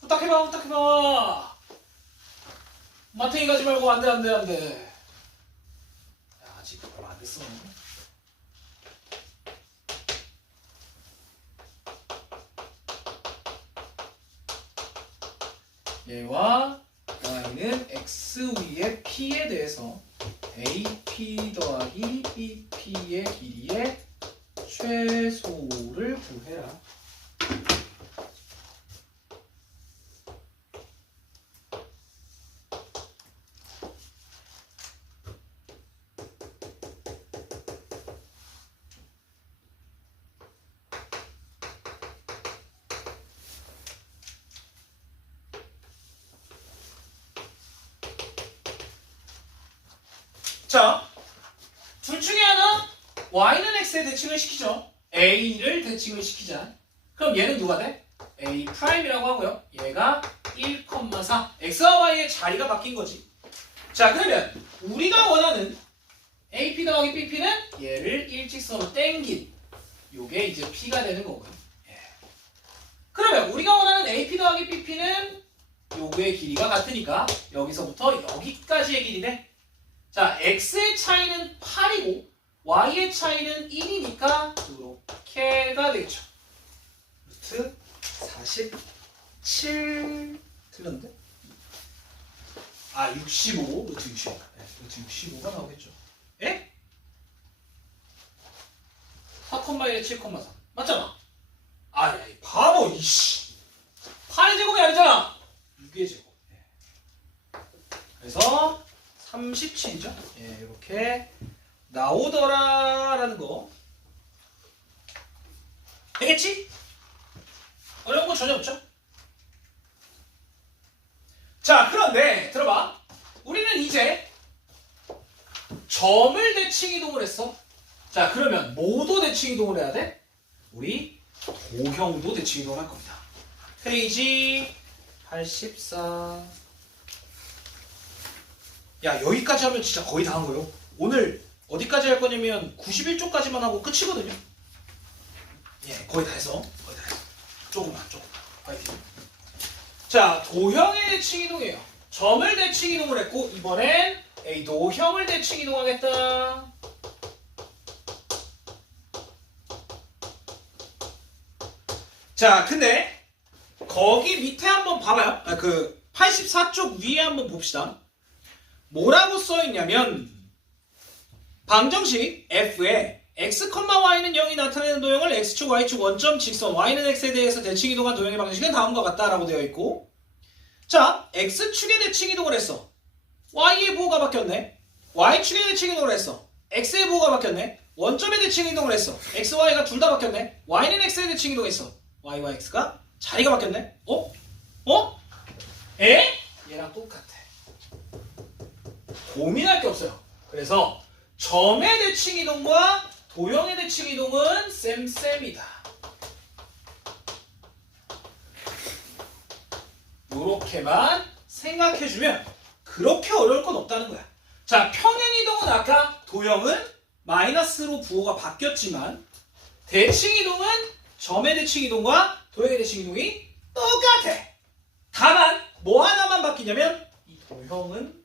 후딱해봐. 마탱이 가지 말고 안 돼. 야, 아직 얼마 안 됐어. 얘와 Y는 X 위의 P에 대해서 AP 더하기 BP의 길이의 최소를 구해라. 자, 둘 중에 하나 Y는 X에 대칭을 시키죠. A를 대칭을 시키자. 그럼 얘는 누가 돼? A'이라고 하고요. 얘가 1,4. X와 Y의 자리가 바뀐 거지. 자, 그러면 우리가 원하는 AP 더하기 BP는 얘를 일직선으로 땡긴 요게 이제 P가 되는 거고요. 예. 그러면 우리가 원하는 AP 더하기 BP는 요거의 길이가 같으니까 여기서부터 여기까지의 길이네. 자, X의 차이는 8이고 Y의 차이는 1이니까 이렇게가 되겠죠. 루트 47 틀렸는데? 아, 65 루트 65. 네, 루트 65가 나오겠죠. 예? 4,1에 7,3 맞잖아. 아, 야, 이 바보 이씨. 8의 제곱이 아니잖아. 6의 제곱. 네. 그래서 37이죠. 예, 이렇게 나오더라라는 거. 되겠지? 어려운 거 전혀 없죠? 자, 그런데 들어봐. 점을 대칭 이동을 했어. 자, 그러면 뭐도 대칭 이동을 해야 돼? 우리 도형도 대칭 이동을 할 겁니다. 페이지 84. 야, 여기까지 하면 진짜 거의 다 한 거예요. 오늘 어디까지 할 거냐면 91쪽까지만 하고 끝이거든요. 예, 거의 다 했어. 거의 다 했어. 조금만. 파이팅. 자, 도형의 대칭 이동이에요. 점을 대칭 이동을 했고, 이번엔 도형을 대칭 이동하겠다. 자, 근데 거기 밑에 한번 봐봐요. 그 84쪽 위에 한번 봅시다. 뭐라고 써있냐면 방정식 f에 x, y는 0이 나타내는 도형을 x축, y축 원점 직선 y는 x에 대해서 대칭 이동한 도형의 방정식은 다음과 같다라고 되어 있고, 자, x축에 대칭 이동을 했어. y의 부호가 바뀌었네. y축에 대칭 이동을 했어. x의 부호가 바뀌었네. 원점에 대칭 이동을 했어. x, y가 둘 다 바뀌었네. y는 x에 대칭 이동했어. y와 x가 자리가 바뀌었네. 에? 얘랑 똑같아. 고민할 게 없어요. 그래서 점의 대칭 이동과 도형의 대칭 이동은 쌤쌤이다. 요렇게만 생각해주면 그렇게 어려울 건 없다는 거야. 자, 평행 이동은 아까 도형은 마이너스로 부호가 바뀌었지만 대칭 이동은 점의 대칭 이동과 도형의 대칭 이동이 똑같아. 다만 뭐 하나만 바뀌냐면 이 도형은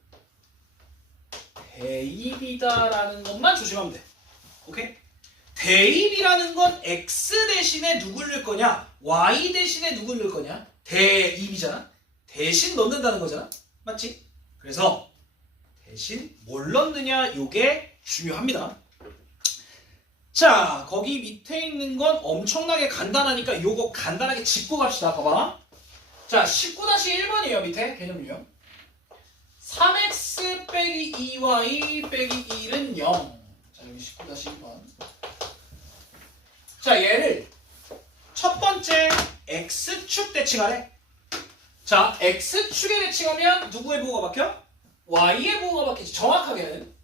대입이다라는 것만 조심하면 돼. 오케이? 대입이라는 건 x 대신에 누굴 넣을 거냐? y 대신에 누굴 넣을 거냐? 대입이잖아. 대신 넣는다는 거잖아. 맞지? 그래서 대신 뭘 넣느냐? 요게 중요합니다. 자, 거기 밑에 있는 건 엄청나게 간단하니까 요거 간단하게 짚고 갑시다. 봐봐. 자, 19-1번이에요. 밑에 개념 유형. 3x 빼기 2y 빼기 1은 0. 자, 여기 19-1번. 자, 얘를 첫 번째 x축 대칭하래. 자, x축에 대칭하면 누구의 부호가 바뀌어? y의 부호가 바뀌지. 정확하게는.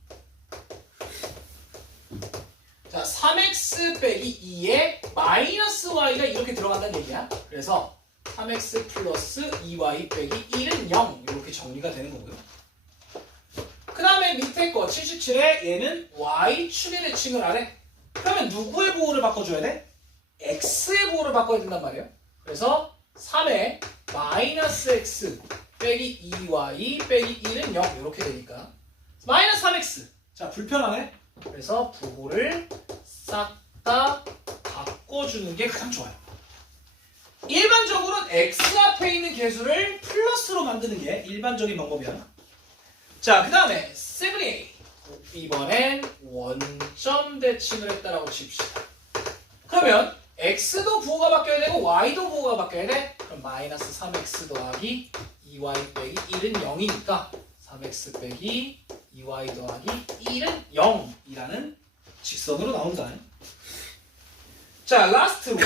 자, 3x 빼기 2에 마이너스 y가 이렇게 들어간다는 얘기야. 그래서 3x 플러스 2y 빼기 1은 0 이렇게 정리가 되는 거고요. 그 다음에 밑에 거 77에 얘는 y축에 대칭을 하래. 그러면 누구의 부호를 바꿔줘야 돼? x의 부호를 바꿔야 된단 말이에요. 그래서 3에 마이너스 x 빼기 2y 빼기 1은 0 이렇게 되니까 마이너스 3x. 자, 불편하네. 그래서 부호를 싹 다 바꿔주는 게 가장 좋아요. 일반적으로는 x 앞에 있는 개수를 플러스로 만드는 게 일반적인 방법이야. 자, 그 다음에 7a. 이번엔 원점 대칭을 했다라고 칩시다. 그러면 x도 부호가 바뀌어야 되고 y도 부호가 바뀌어야 돼. 그럼 마이너스 3x 더하기 2y 빼기 1은 0이니까 3x 빼기 2y 더하기 1은 0이라는 직선으로 나온다. 자, 라스트로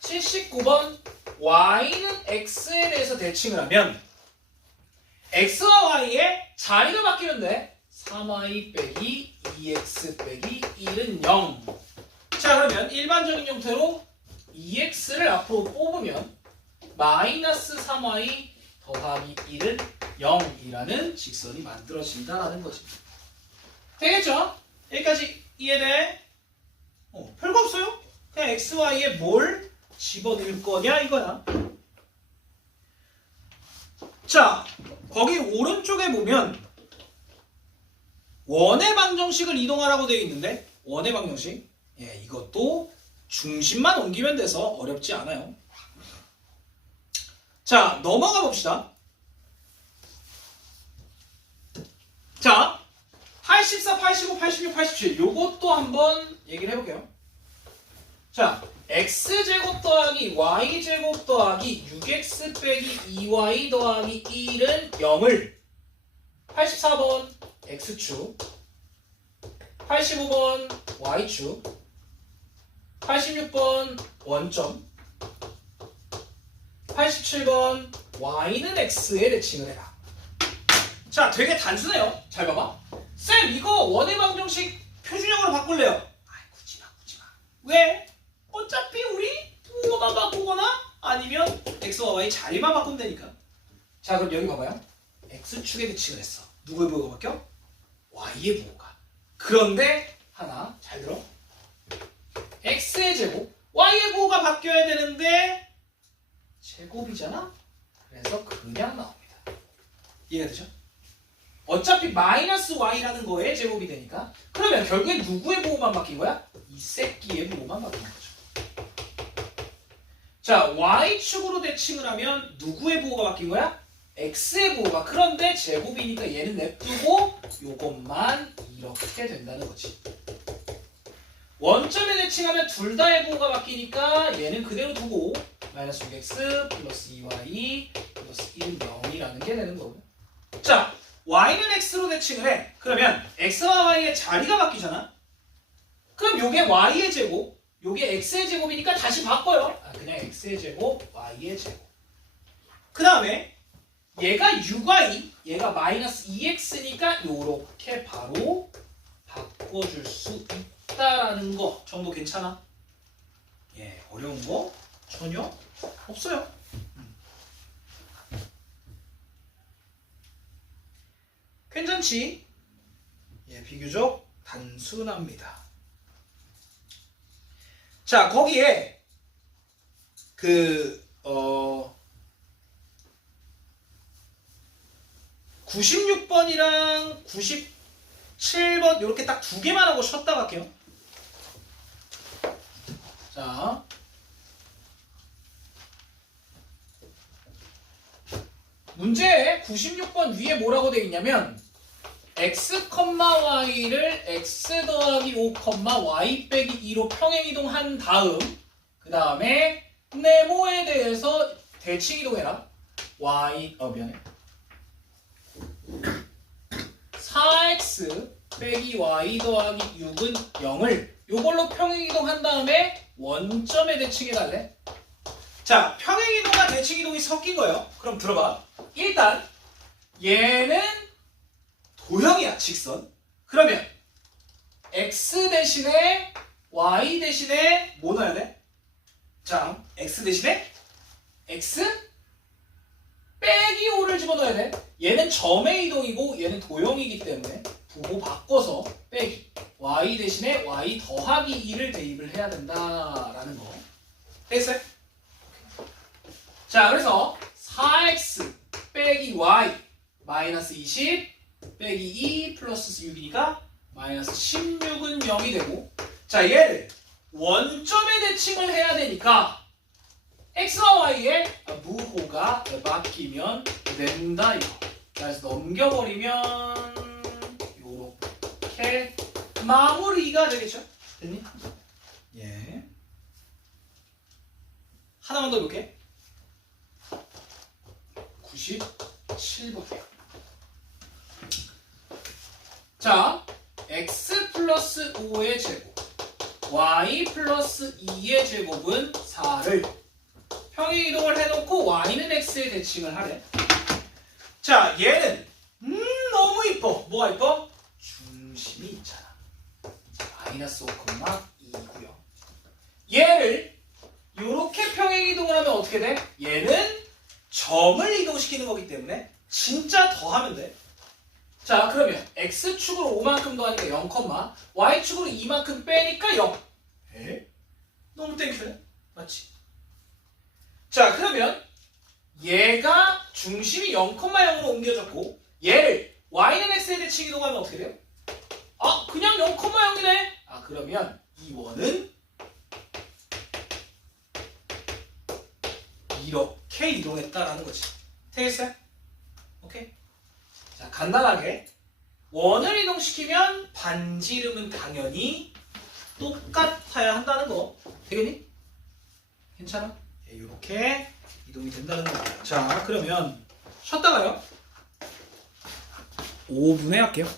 79번 y는 x에 대해서 대칭을 하면 x와 y의 자리가 바뀌면 돼. 3y 빼기 2x 빼기 1은 0. 자, 그러면 일반적인 형태로 2x를 앞으로 뽑으면 마이너스 3y 더하기 1은 0이라는 직선이 만들어진다라는 거지. 되겠죠? 여기까지 이해돼? 별거 없어요. 그냥 x, y에 뭘 집어넣을 거냐 이거야. 자, 거기 오른쪽에 보면 원의 방정식을 이동하라고 되어 있는데 원의 방정식, 예, 이것도 중심만 옮기면 돼서 어렵지 않아요. 자, 넘어가 봅시다. 자, 84, 85, 86, 87 요것도 한번 얘기를 해볼게요. 자, x제곱 더하기 y제곱 더하기 6x 빼기 2y 더하기 1은 0을 84번 x축, 85번 y축, 86번 원점, 87번 y는 x에 대칭을 해라. 자, 되게 단순해요. 잘 봐봐. 쌤 이거 원의 방정식 표준형으로 바꿀래요. 아이 굳이 마. 왜? 어차피 우리 부호만 바꾸거나 아니면 x와 y 자리만 바꾸면 되니까. 자 그럼 여기 봐봐요. x축에 대칭을 했어. 누구의 부호가 바뀌어? y의 부호가. 그런데 하나 잘 들어. x의 제곱 y의 부호가 바뀌어야 되는데 제곱이잖아? 그래서 그냥 나옵니다. 이해가 되죠? 어차피 마이너스 y라는 거에 제곱이 되니까 그러면 결국엔 누구의 부호만 바뀐 거야? 이 새끼의 부호만 바뀐 거죠. 자 y축으로 대칭을 하면 누구의 부호가 바뀐 거야? x의 부호가. 그런데 제곱이니까 얘는 냅두고 요것만 이렇게 된다는 거지. 원점에 대칭하면 둘 다의 부호가 바뀌니까 얘는 그대로 두고 마이너스 6x 플러스 2y 플러스 1은 0이라는 게 되는 거고. 자 y는 x로 대칭을 해. 그러면 x와 y의 자리가 바뀌잖아. 그럼 요게 y의 제곱 요게 x의 제곱이니까 다시 바꿔요. 그냥 x의 제곱 y의 제곱. 그 다음에 얘가 6y 얘가 마이너스 2x니까 요렇게 바로 바꿔줄 수 있다라는 거 정도 괜찮아? 예, 어려운 거 전혀 없어요. 괜찮지? 예, 비교적 단순합니다. 자, 거기에 96번이랑 97번 이렇게 딱 두 개만 하고 쉬었다 갈게요. 자, 문제에 96번 위에 뭐라고 되어 있냐면 x, y를 x 더하기 5, y 빼기 2로 평행이동한 다음 그 다음에 네모에 대해서 대칭이동해라. 미안해. 4x 빼기 y 더하기 6은 0을 요걸로 평행이동한 다음에 원점에 대칭해달래. 자, 평행이동과 대칭이동이 섞인 거예요. 그럼 들어봐. 일단 얘는 도형이야, 직선. 그러면 x 대신에 y 대신에 뭐 넣어야 돼? 자, x 대신에 x 빼기 5를 집어넣어야 돼. 얘는 점의 이동이고 얘는 도형이기 때문에 부호 바꿔서 빼기 y 대신에 y 더하기 2를 대입을 해야 된다라는 거. 됐어요? 자, 그래서 4x 빼기 y 마이너스 20 빼기 2 플러스 6이니까 마이너스 16은 0이 되고, 자 얘를 원점에 대칭을 해야 되니까 x와 y의 무호가 바뀌면 된다 이거. 그래서 넘겨버리면 요렇게 마무리가 되겠죠? 됐니? 예. 하나만 더 해볼게. 97번. 자, x 플러스 5의 제곱, y 플러스 2의 제곱은 4를 평행이동을 해놓고 y는 x에 대칭을 하래. 자, 얘는 너무 이뻐. 뭐가 이뻐? 중심이 있잖아. 마이너스 5,2고요. 얘를 이렇게 평행이동을 하면 어떻게 돼? 얘는 점을 이동시키는 거기 때문에 진짜 더하면 돼. 자, 그러면 x축으로 5만큼 더하니까 0, y축으로 2만큼 빼니까 0. 에? 너무 땡큐네. 맞지? 자, 그러면 얘가 중심이 0,0으로 옮겨졌고 얘를 y는 x에 대칭 이동하면 어떻게 돼요? 아, 그냥 0,0이네. 아, 그러면 이 원은 이렇게 이동했다라는 거지. 되겠어요? 오케이? 자, 간단하게 원을 이동시키면 반지름은 당연히 똑같아야 한다는 거. 되겠니? 괜찮아? 예, 이렇게 이동이 된다는 거. 자, 그러면 쉬었다가요. 5분에 할게요.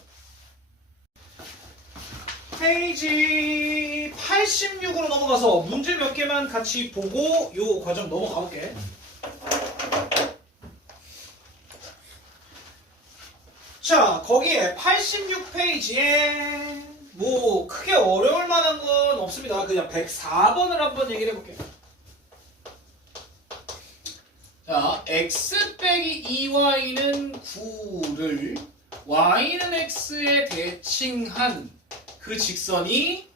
페이지 86으로 넘어가서 문제 몇 개만 같이 보고 요 과정 넘어가 볼게. 자, 거기에 86페이지에 뭐 크게 어려울 만한 건 없습니다. 그냥 104번을 한번 얘기를 해볼게요. 자, x 빼기 2y는 9를 y는 x에 대칭한 그 직선이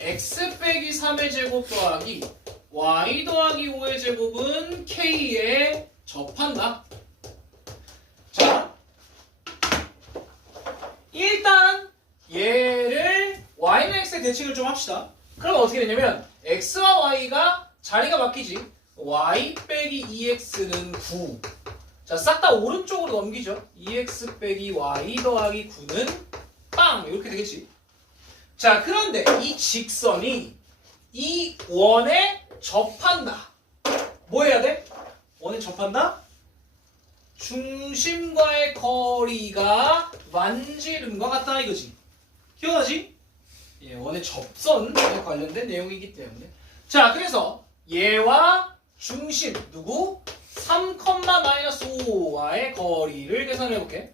x 빼기 3의 제곱 더하기 y 더하기 5의 제곱은 k에 접한다. 자, 일단 얘를 y는 x에 대칭을 좀 합시다. 그러면 어떻게 되냐면 x와 y가 자리가 바뀌지. y 빼기 2x는 9. 자, 싹 다 오른쪽으로 넘기죠. 2x 빼기 y 더하기 9는 빵! 이렇게 되겠지. 자, 그런데 이 직선이 이 원에 접한다. 뭐 해야 돼? 원에 접한다? 중심과의 거리가 만지름과 같다 이거지. 기억나지? 예, 원의 접선에 관련된 내용이기 때문에. 자, 그래서 얘와 중심 누구? 3,-5와의 거리를 계산해 볼게.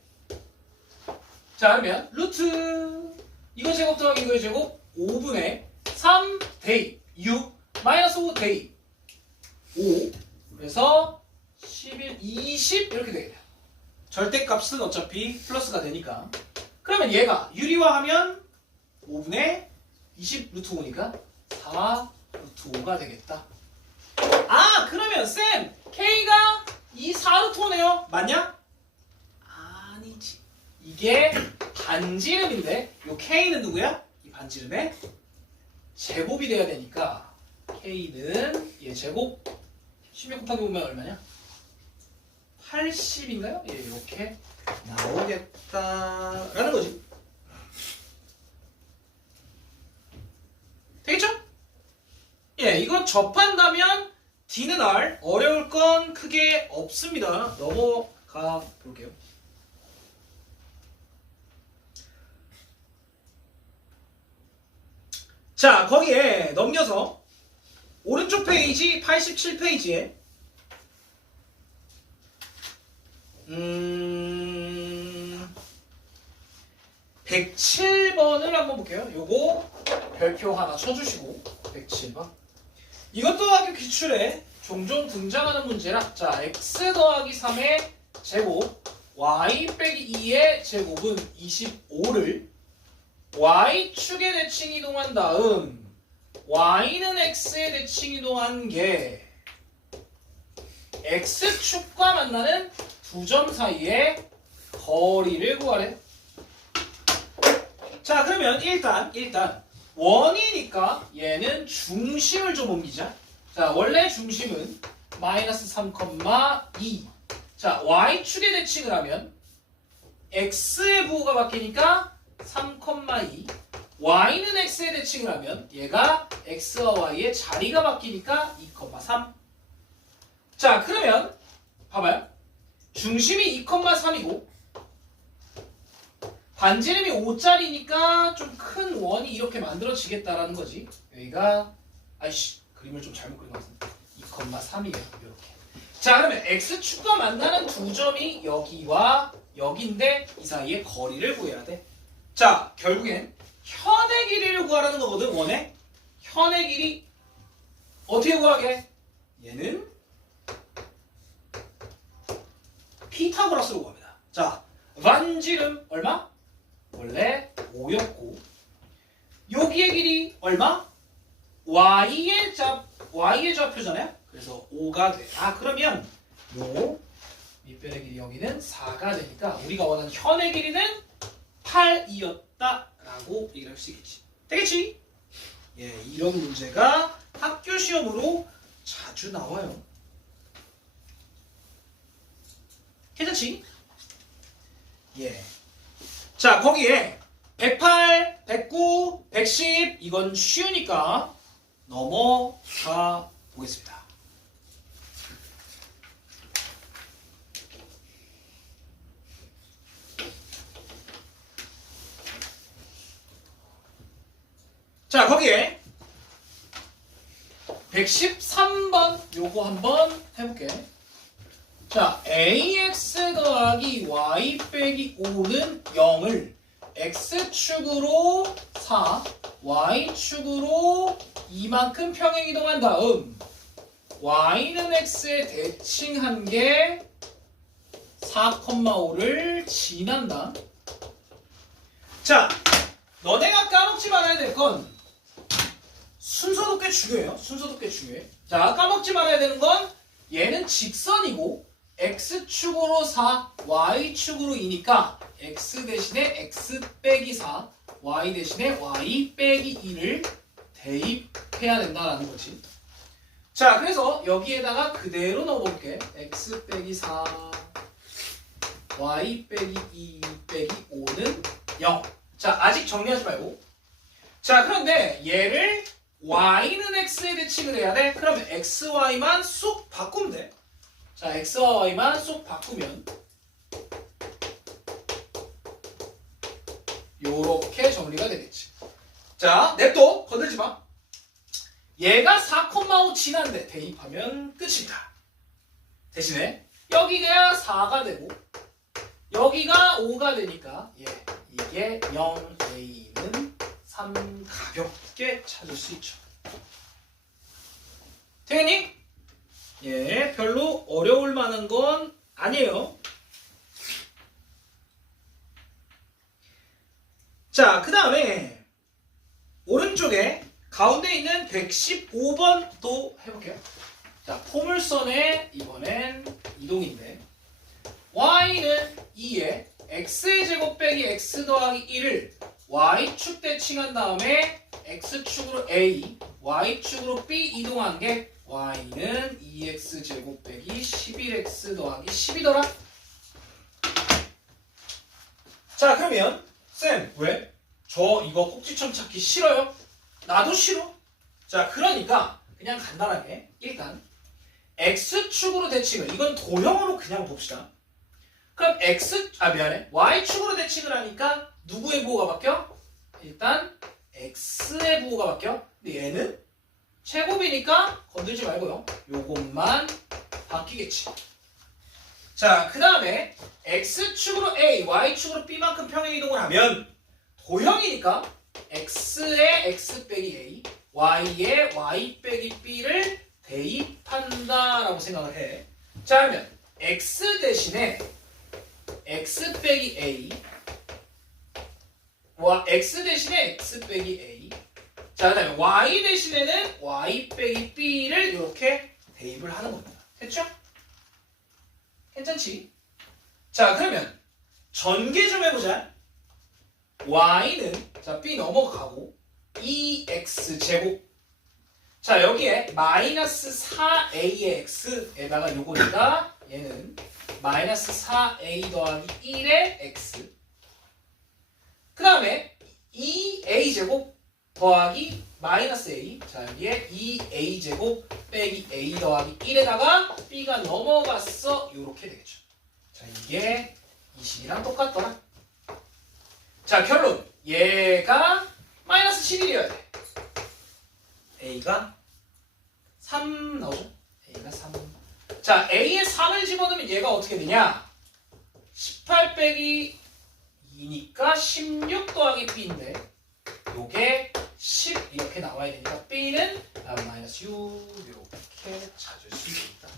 자, 그러면 루트 이거 제곱 더하기 이거의 제곱 5분의 3 대입 6 마이너스 5 대입 5 그래서 11, 20 이렇게 되겠네요. 절대값은 어차피 플러스가 되니까. 그러면 얘가 유리화하면 5분의 20 루트 5니까 4 루트 5가 되겠다. 아, 그러면 쌤 K가 이 4 루트 5네요. 맞냐? 아니지. 이게 반지름인데 요 K는 누구야? 이 반지름의 제곱이 돼야 되니까 K는 얘 제곱 16 곱하기 보면 얼마냐? 80인가요? 예, 이렇게 나오겠다라는 거지. 되겠죠? 예, 이거 접한다면 D는 R, 어려울 건 크게 없습니다. 넘어가 볼게요. 자, 거기에 넘겨서 오른쪽 페이지 87페이지에 107번을 한번 볼게요. 요거 별표 하나 쳐주시고 107번. 이것도 학교 기출에 종종 등장하는 문제라. 자, x 더하기 3의 제곱 y 빼기 2의 제곱은 25를 y축에 대칭 이동한 다음 y는 x에 대칭 이동한 게 x축과 만나는 두 점 사이의 거리를 구하래. 자, 그러면 일단 원이니까 얘는 중심을 좀 옮기자. 자, 원래 중심은 마이너스 3,2. 자, y축에 대칭을 하면 x의 부호가 바뀌니까 3,2. y는 x에 대칭을 하면 얘가 x와 y의 자리가 바뀌니까 2,3. 자, 그러면 봐봐요. 중심이 2,3이고 반지름이 5짜리니까 좀 큰 원이 이렇게 만들어지겠다라는 거지. 여기가 아이씨 그림을 좀 잘못 그린 것 같은데 2,3이에요. 이렇게. 자, 그러면 x축과 만나는 두 점이 여기와 여기인데 이 사이의 거리를 구해야 돼. 자, 결국엔 현의 길이를 구하라는 거거든. 원의 현의 길이 어떻게 구하게? 얘는 피타고라스로 구합니다. 자, 반지름 얼마? 원래 5였고 여기의 길이 얼마? y의 좌표잖아요. 그래서 5가 돼. 아, 그러면 요 밑변의 길이 여기는 4가 되니까 우리가 원하는 현의 길이는 8이었다라고 얘기를 할 수 있겠지. 되겠지? 예, 이런 문제가 학교 시험으로 자주 나와요. 괜찮지? 예. 자, 거기에 108, 109, 110 이건 쉬우니까 넘어가 보겠습니다. 자, 거기에 113번 요거 한번 해볼게. 자, ax 더하기 y 빼기 5는 0을 x축으로 4, y축으로 이만큼 평행 이동한 다음 y는 x에 대칭한 게 4,5를 지난다. 자, 너네가 까먹지 말아야 될 건 순서도 꽤 중요해요. 순서도 꽤 중요해. 자, 까먹지 말아야 되는 건 얘는 직선이고 x축으로 4, y축으로 2니까 x 대신에 x 빼기 4, y 대신에 y 빼기 2를 대입해야 된다라는 거지. 자, 그래서 여기에다가 그대로 넣어볼게. x 빼기 4, y 빼기 2 빼기 5는 0. 자, 아직 정리하지 말고. 자, 그런데 얘를 y는 x에 대칭을 해야 돼. 그러면 x, y만 쏙 바꾸면 돼. 자, x와 y만 쏙 바꾸면 요렇게 정리가 되겠지. 자, 냅둬. 건들지 마. 얘가 4,5 지난데 대입하면 끝입니다. 대신에 여기가 4가 되고 여기가 5가 되니까 이게 0a는 3 가볍게 찾을 수 있죠. 되겠니? 별로 어려울 만한 건 아니에요. 자, 그 다음에 오른쪽에 가운데 있는 115번도 해볼게요. 자, 포물선의 이번엔 이동인데 y는 2에 x의 제곱 빼기 x 더하기 1을 y축 대칭한 다음에 x축으로 a, y축으로 b 이동한 게 y는 2x 제곱 빼기 11x 더하기 10이더라. 자, 그러면 쌤, 왜? 저 이거 꼭지점 찾기 싫어요? 나도 싫어. 자, 그러니까 그냥 간단하게 일단 x축으로 대칭을, 이건 도형으로 그냥 봅시다. 그럼 y축으로 대칭을 하니까 누구의 부호가 바뀌어? 일단 x의 부호가 바뀌어. 근데 얘는 제곱이니까 건들지 말고요. 요것만 바뀌겠지. 자, 그 다음에 x축으로 a, y축으로 b만큼 평행 이동을 하면 도형이니까 x에 x 빼기 a, y에 y 빼기 b를 대입한다라고 생각을 해. 자, 그러면 x 대신에 x 빼기 a, x 대신에 x 빼기 a, 자, 그 다음에 y 대신에는 y 빼기 b를 이렇게 대입을 하는 겁니다. 됐죠? 괜찮지? 자, 그러면 전개 좀 해보자. y는 자 b 넘어가고 2x 제곱. 자, 여기에 마이너스 4a의 x에다가 요거니까 얘는 마이너스 4a 더하기 1의 x. 그 다음에 2a 제곱 더하기 마이너스 a. 자, 여기에 2a 제곱 빼기 a 더하기 1에다가 b가 넘어갔어. 요렇게 되겠죠. 자, 이게 이 식이랑 똑같더라. 자, 결론. 얘가 마이너스 11이어야 돼. a가 3 나오죠? a가 3. 자, a에 3을 집어넣으면 얘가 어떻게 되냐? 18 빼기 2니까 16 더하기 b인데 요게 10 이렇게 나와야 되니까 b는 마이너스 6 이렇게 찾을 수 있다.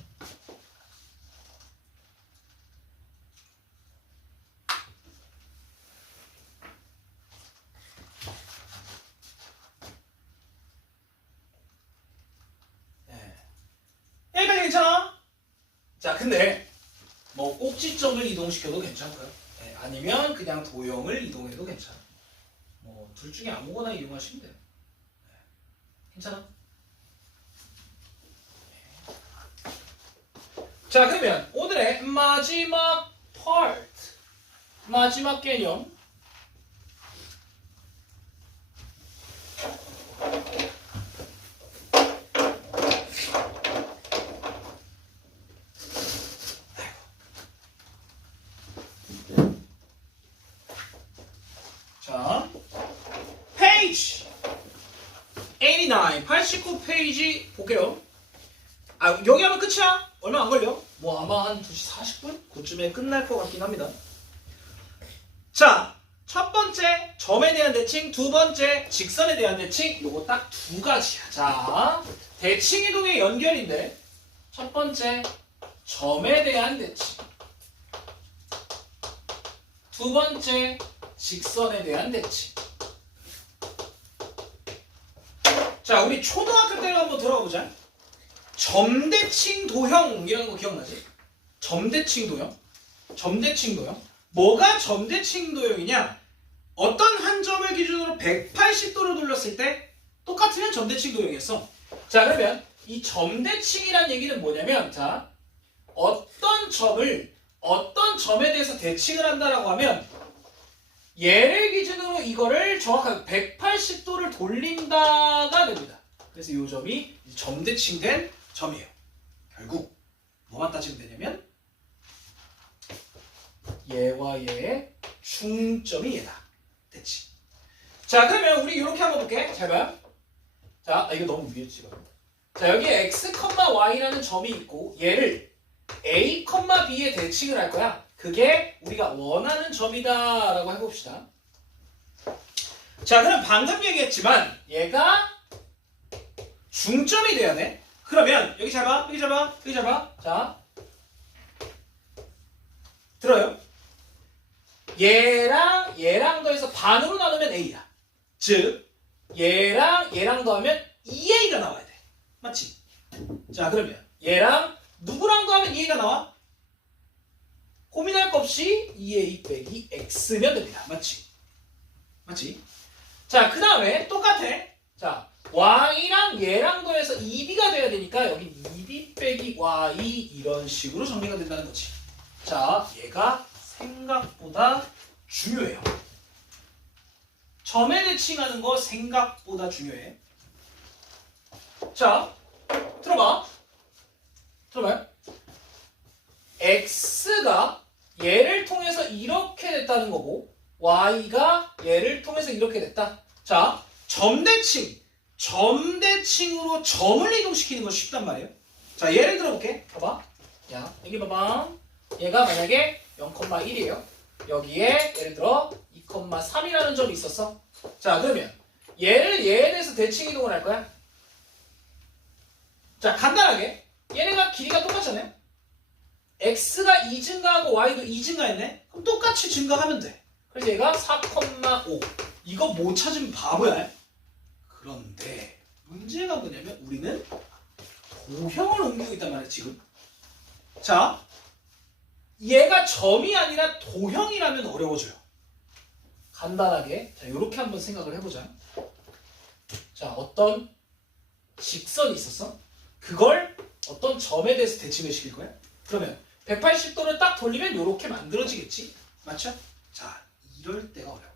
여기까지 괜찮아? 자, 근데 뭐 꼭지점을 이동시켜도 괜찮고요. 아니면 그냥 도형을 이동해도 괜찮아. 뭐 둘 중에 아무거나 이용하시면 돼요. 괜찮아? 자, 그러면 오늘의 마지막 part, 마지막 개념. 자, 페이지 89, 89페이지 볼게요. 여기 하면 끝이야. 얼마 안 걸려. 뭐 아마 한 2시 40분? 그쯤에 끝날 것 같긴 합니다. 자, 첫 번째 점에 대한 대칭, 두 번째 직선에 대한 대칭, 요거 딱 두 가지야. 자, 대칭 이동의 연결인데 첫 번째 점에 대한 대칭, 두 번째 직선에 대한 대칭. 자, 우리 초등학교 때로 한번 들어가보자. 점대칭 도형이라는 거 기억나지? 점대칭 도형. 점대칭 도형. 뭐가 점대칭 도형이냐? 어떤 한 점을 기준으로 180도로 돌렸을 때 똑같으면 점대칭 도형이었어. 자, 그러면 이 점대칭이란 얘기는 뭐냐면, 자, 어떤 점에 대해서 대칭을 한다라고 하면 얘를 기준으로 이거를 정확하게 180도를 돌린다가 됩니다. 그래서 이 점이 점대칭된 점이에요. 결국 뭐만 따지면 되냐면 얘와 얘의 중점이 얘다. 됐지? 자, 그러면 우리 이렇게 한번 볼게. 잘 봐요. 자, 이거 너무 위에 찍어요. 자, 여기 x, y라는 점이 있고 얘를 a, b에 대칭을 할 거야. 그게 우리가 원하는 점이다 라고 해봅시다. 자, 그럼 방금 얘기했지만 얘가 중점이 돼야 돼. 그러면 여기 잘 봐, 여기 잘 봐, 여기 잘 봐. 자, 들어요? 얘랑 더해서 반으로 나누면 a야. 즉 얘랑 더하면 2a가 나와야 돼. 맞지? 자, 그러면 얘랑 누구랑 더하면 2a가 나와? 고민할 것 없이 2a 빼기 x면 됩니다. 맞지? 맞지? 자, 그 다음에 똑같아. 자, y랑 얘랑 더해서 2b가 돼야 되니까 여기 2b 빼기 y 이런 식으로 정리가 된다는 거지. 자, 얘가 생각보다 중요해요. 점에 대칭하는 거 생각보다 중요해. 자, 들어봐요. x가 얘를 통해서 이렇게 됐다는 거고 y가 얘를 통해서 이렇게 됐다. 자, 점대칭으로 점을 이동시키는 건 쉽단 말이에요. 자, 예를 들어볼게. 봐봐. 야, 여기 봐봐. 얘가 만약에 0,1이에요. 여기에 예를 들어 2,3이라는 점이 있었어. 자, 그러면 얘에 대해서 대칭 이동을 할 거야. 자, 간단하게 얘네가 길이가 똑같잖아요. x가 2 증가하고 y도 2 증가했네. 그럼 똑같이 증가하면 돼. 그래서 얘가 4,5. 이거 못 찾으면 바보야. 그런데 문제가 뭐냐면 우리는 도형을 옮기고 있단 말이야 지금. 자, 얘가 점이 아니라 도형이라면 어려워져요. 간단하게 자, 이렇게 한번 생각을 해보자. 자, 어떤 직선이 있었어. 그걸 어떤 점에 대해서 대칭을 시킬 거야. 그러면 180도를 딱 돌리면 이렇게 만들어지겠지. 맞죠? 자, 이럴 때가 어려워.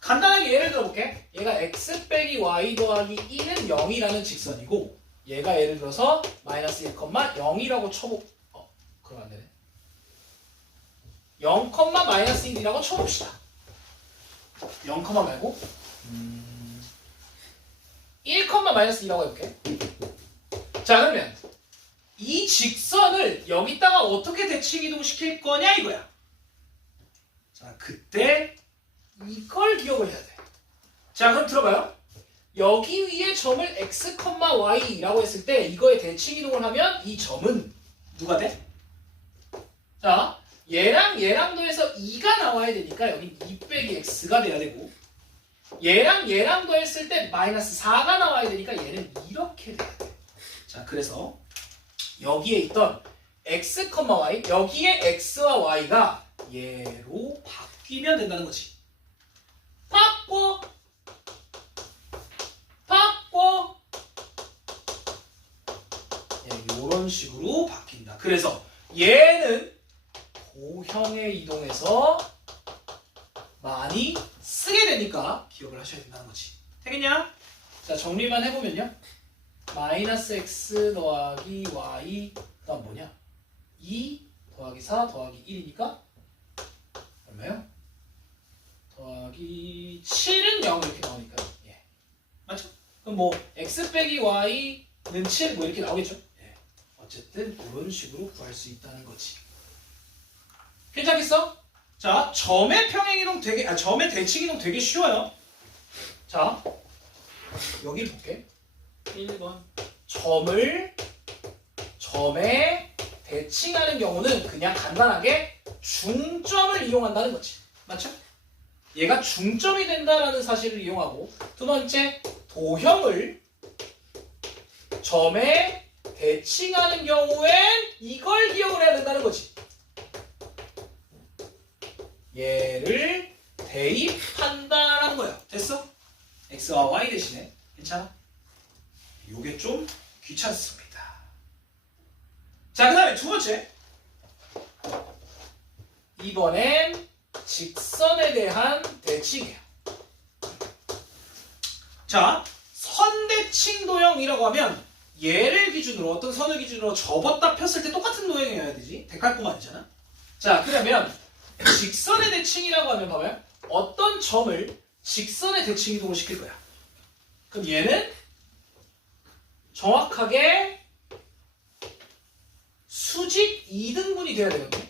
간단하게 예를 들어볼게. 얘가 x 빼기 y 더하기 2는 0이라는 직선이고 얘가 예를 들어서 마이너스 1,0이라고 그러면 안 되네. 0, 마이너스 1이라고 쳐봅시다. 0, 말고 1, 마이너스 2라고 해볼게. 자, 그러면 이 직선을 여기다가 어떻게 대칭 이동시킬 거냐 이거야. 자, 그때 이걸 기억을 해야 돼. 자, 그럼 들어봐요. 여기 위에 점을 x, y라고 했을 때 이거에 대칭 이동을 하면 이 점은 누가 돼? 자, 얘랑 더해서 2가 나와야 되니까 여기 2 빼기 x가 돼야 되고 얘랑 더했을 때 마이너스 4가 나와야 되니까 얘는 이렇게 돼야 돼. 자, 그래서 여기에 있던 x, y 여기에 x와 y가 얘로 바뀌면 된다는 거지. 바꿔 이런 식으로 바뀐다. 그래서 얘는 도형에 이동해서 많이 쓰게 되니까 기억을 하셔야 된다는 거지. 되겠냐? 자, 정리만 해보면요. 마이너스 x 더하기 y 그다음 뭐냐? 2 더하기 4 더하기 1이니까 얼마요? 더하기 7은 0 이렇게 나오니까 예. 맞죠? 그럼 뭐 x 빼기 y는 7 뭐 이렇게 나오겠죠? 예. 어쨌든 이런 식으로 구할 수 있다는 거지. 괜찮겠어? 자, 점의 평행이동 되게 점의 대칭이동 되게 쉬워요. 자, 여기 볼게. 1번. 점에 대칭하는 경우는 그냥 간단하게 중점을 이용한다는 거지. 맞죠? 얘가 중점이 된다라는 사실을 이용하고, 두 번째, 도형을 점에 대칭하는 경우엔 이걸 기억을 해야 된다는 거지. 얘를 대입한다라는 거야. 됐어? x와 y 대신에. 괜찮아? 요게 좀 귀찮습니다. 자, 그 다음에 두 번째. 이번엔 직선에 대한 대칭이에요. 자, 선대칭 도형이라고 하면 얘를 기준으로, 어떤 선을 기준으로 접었다 폈을 때 똑같은 도형이어야 되지. 데칼코마 아니잖아. 자, 그러면 직선의 대칭이라고 하면 봐봐요. 어떤 점을 직선의 대칭 이동을 시킬 거야. 그럼 얘는 정확하게 수직 2등분이 돼야 되거든요.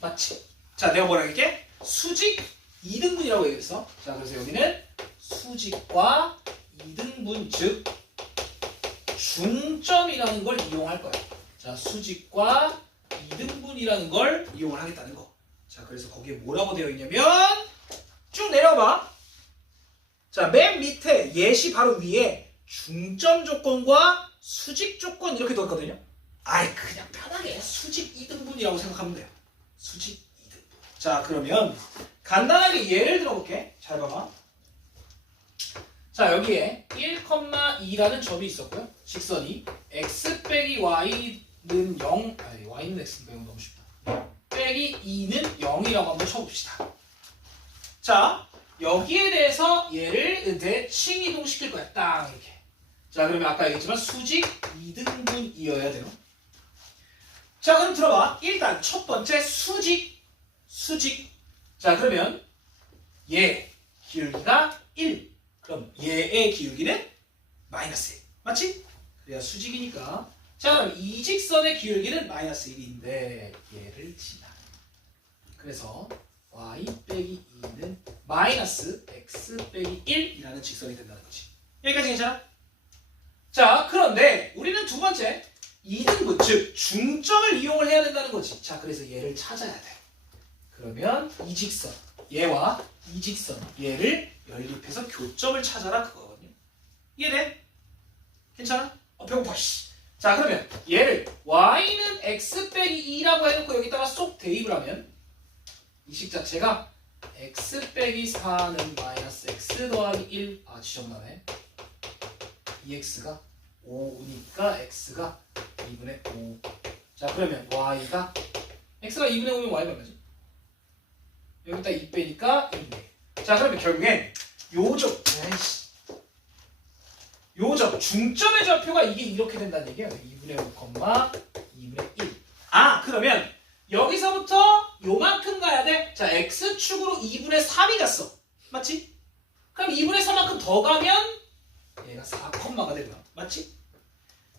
맞지? 자, 내가 뭐라 할게? 수직 2등분이라고 얘기했어. 자, 그래서 여기는 수직과 2등분, 즉 중점이라는 걸 이용할 거야. 자, 수직과 2등분이라는 걸 이용을 하겠다는 거. 자, 그래서 거기에 뭐라고 되어 있냐면 쭉 내려봐. 자, 맨 밑에 예시 바로 위에 중점 조건과 수직 조건 이렇게 넣었거든요. 아이, 그냥 편하게 수직 2등분이라고 생각하면 돼요. 수직 2등분. 자, 그러면 간단하게 예를 들어볼게. 잘 봐봐. 자, 여기에 1,2라는 점이 있었고요. 직선이 x 빼기 y는 0, 아니 y는 x 빼기 너무 쉽다. 빼기 2는 0이라고 한번 쳐봅시다. 자, 여기에 대해서 얘를 대칭 이동시킬 거야. 딱 이렇게. 자, 그러면 아까 얘기했지만 수직 2등분이어야 돼요. 자, 그럼 들어봐. 일단 첫 번째 수직. 자, 그러면 얘 기울기가 1. 그럼 얘의 기울기는 마이너스 1. 맞지? 그래야 수직이니까. 자, 그럼 이 직선의 기울기는 마이너스 1인데 얘를 지나. 그래서 y 빼기 2는 마이너스 x 빼기 1이라는 직선이 된다는 거지. 여기까지 괜찮아? 자, 그런데 우리는 두 번째 2등분, 즉 중점을 이용을 해야 된다는 거지. 자, 그래서 얘를 찾아야 돼. 그러면 이 직선, 얘와 이 직선, 얘를 연립해서 교점을 찾아라 그거거든요. 이해돼? 괜찮아? 배고파 씨. 자, 그러면 얘를 y는 x 빼기 2라고 해놓고 여기다가 쏙 대입을 하면 이 식 자체가 x 빼기 4는 마이너스 x 더하기 1. 아, 지점나네. 이 x가 5니까 x가 2분의 5. 자, 그러면 y가 x가 2분의 5면 y가 얼마지? 여기다 2 빼니까 1분의 1. 자, 그러면 결국엔 요점 중점의 좌표가 이게 이렇게 된다는 얘기예요. 2분의 5, 2분의 1. 아, 그러면 여기서부터 요만큼 가야 돼. 자, x축으로 2분의 3이 갔어. 맞지? 그럼 2분의 3만큼 더 가면 얘가 4컴마가 되고요. 맞지?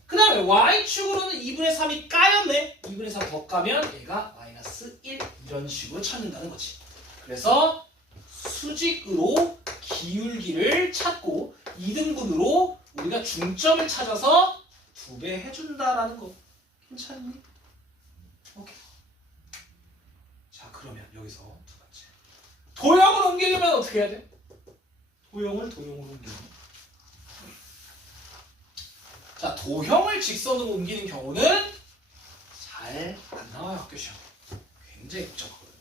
그 다음에 y축으로는 2분의 3이 까였네. 2분의 3 더 까면 얘가 마이너스 1. 이런 식으로 찾는다는 거지. 그래서 수직으로 기울기를 찾고 2등분으로 우리가 중점을 찾아서 2배 해준다라는 거. 괜찮니? 오케이. 자, 그러면 여기서 두 번째. 도형을 옮기려면 어떻게 해야 돼? 도형으로 옮기려면. 자, 도형을 직선으로 옮기는 경우는 잘 안 나와요, 학교 시험. 굉장히 복잡하거든요.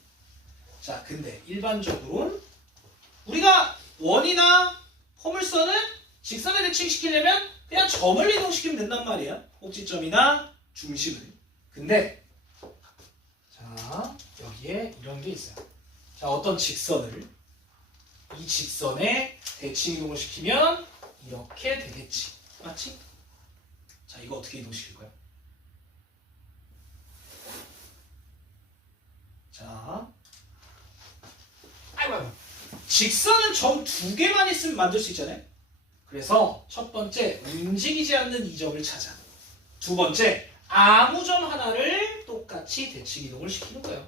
자, 근데 일반적으로는 우리가 원이나 포물선은 직선에 대칭시키려면 그냥 점을 이동시키면 된단 말이야. 꼭지점이나 중심을. 근데 자, 여기에 이런 게 있어요. 자, 어떤 직선을 이 직선에 대칭 이동을 시키면 이렇게 되겠지. 맞지? 자, 이거 어떻게 이동시킬 거야? 자, 아이고. 직선은 점 2개만 있으면 만들 수 있잖아요. 그래서 첫 번째 움직이지 않는 이 점을 찾아. 두 번째 아무 점 하나를 똑같이 대칭 이동을 시키는 거예요.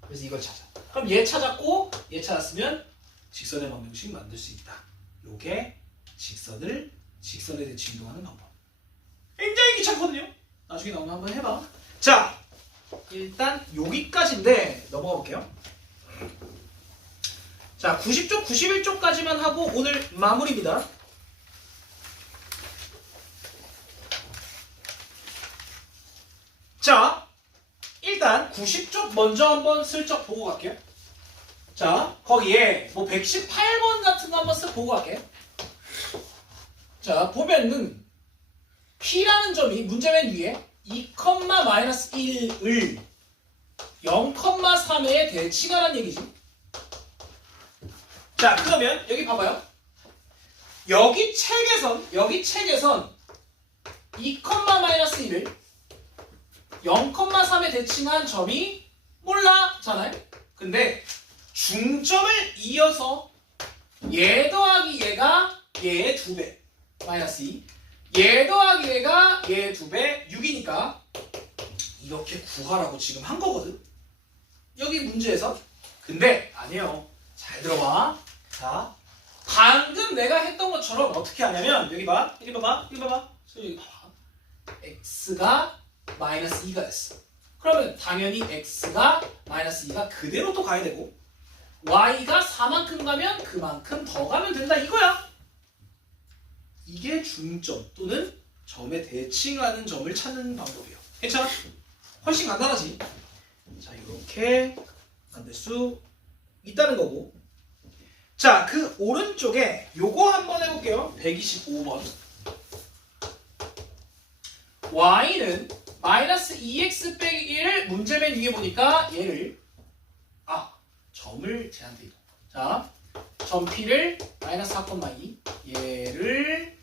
그래서 이걸 찾아. 그럼 얘 찾았고 얘 찾았으면 직선의 방정식 만들 수 있다. 요게 직선의 대칭 이동하는 방법. 굉장히 귀찮거든요. 나중에 나오면 한번 해봐. 자, 일단 여기까지인데 넘어가 볼게요. 자, 90쪽, 91쪽까지만 하고 오늘 마무리입니다. 자, 일단 90쪽 먼저 한번 슬쩍 보고 갈게요. 자, 거기에 뭐 118번 같은 거 한번 쓱 보고 갈게요. 자, 보면은 P라는 점이 문제 맨 위에 2,-1을 0,3에 대칭하라는 얘기지. 자, 그러면 여기 봐봐요. 여기 책에선 2,-1을 0,3에 대칭한 점이 몰라잖아요. 근데 중점을 이어서 얘 더하기 얘가 얘의 2배 마이너스 2, 얘 더하기 얘가 얘의 2배 6이니까 이렇게 구하라고 지금 한 거거든. 여기 문제에서. 근데 아니에요. 잘 들어봐. 자, 방금 내가 했던 것처럼 어떻게 하냐면 여기 봐. 여기 봐봐. 여기 봐봐. 여기 봐봐. x가 마이너스 2가 됐어. 그러면 당연히 x가 마이너스 2가 그대로 또 가야 되고 y가 4만큼 가면 그만큼 더 가면 된다 이거야. 이게 중점 또는 점에 대칭하는 점을 찾는 방법이에요. 괜찮아? 훨씬 간단하지? 자, 이렇게 만들 수 있다는 거고. 자, 그 오른쪽에 요거 한번 해볼게요. 125번. y는 마이너스 2x 빼기 1을 문제 맨 위에 보니까 얘를 점을 제한테 이동. 자, 점 P를 마이너스 4,2 얘를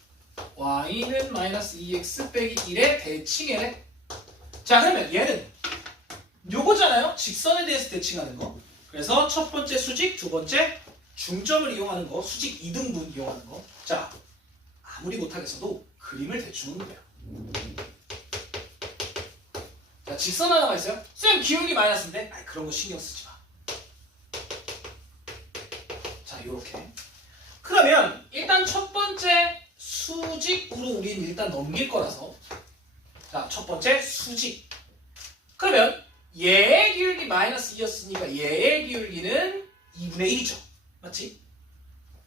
y는 마이너스 2x 빼기 1에 대칭해래. 자, 그러면 얘는 요거잖아요. 직선에 대해서 대칭하는 거. 그래서 첫 번째 수직, 두 번째 중점을 이용하는 거, 수직 2등분 이용하는 거. 자, 아무리 못하겠어도 그림을 대충 하는 거예요. 자, 직선 하나가 있어요. 쌤, 기울기 마이너스인데? 그런 거 신경 쓰지 마. 자, 요렇게. 그러면 일단 첫 번째 수직으로 우리는 일단 넘길 거라서. 자, 첫 번째 수직. 그러면 얘의 기울기 마이너스 2였으니까 얘의 기울기는 2분의 1이죠. 맞지?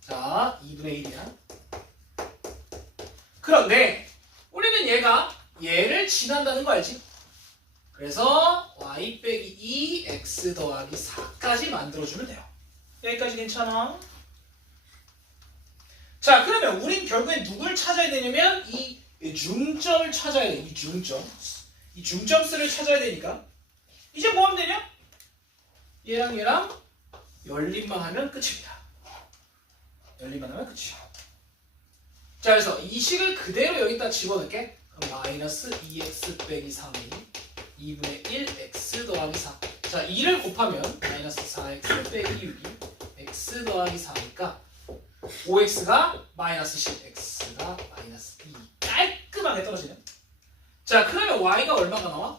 자, 2분의 1이야. 그런데 우리는 얘를 지난다는 거 알지? 그래서 y 빼기 2 x 더하기 4까지 만들어주면 돼요. 여기까지 괜찮아? 자, 그러면 우린 결국엔 누굴 찾아야 되냐면 이 중점을 찾아야 돼. 이 중점. 이 중점수를 찾아야 되니까 이제 뭐 하면 되냐? 얘랑 열림만 하면 끝입니다. 열림만 하면 끝이야. 자, 그래서 이 식을 그대로 여기다 집어넣을게. 그럼 마이너스 2x 빼기 3이 2분의 1 x 더하기 4. 자, 2를 곱하면 마이너스 4x 빼기 6이 x 더하기 4니까 5x가 마이너스 10x가 마이너스 2. 깔끔하게 떨어지네. 자, 그러면 y가 얼마가 나와?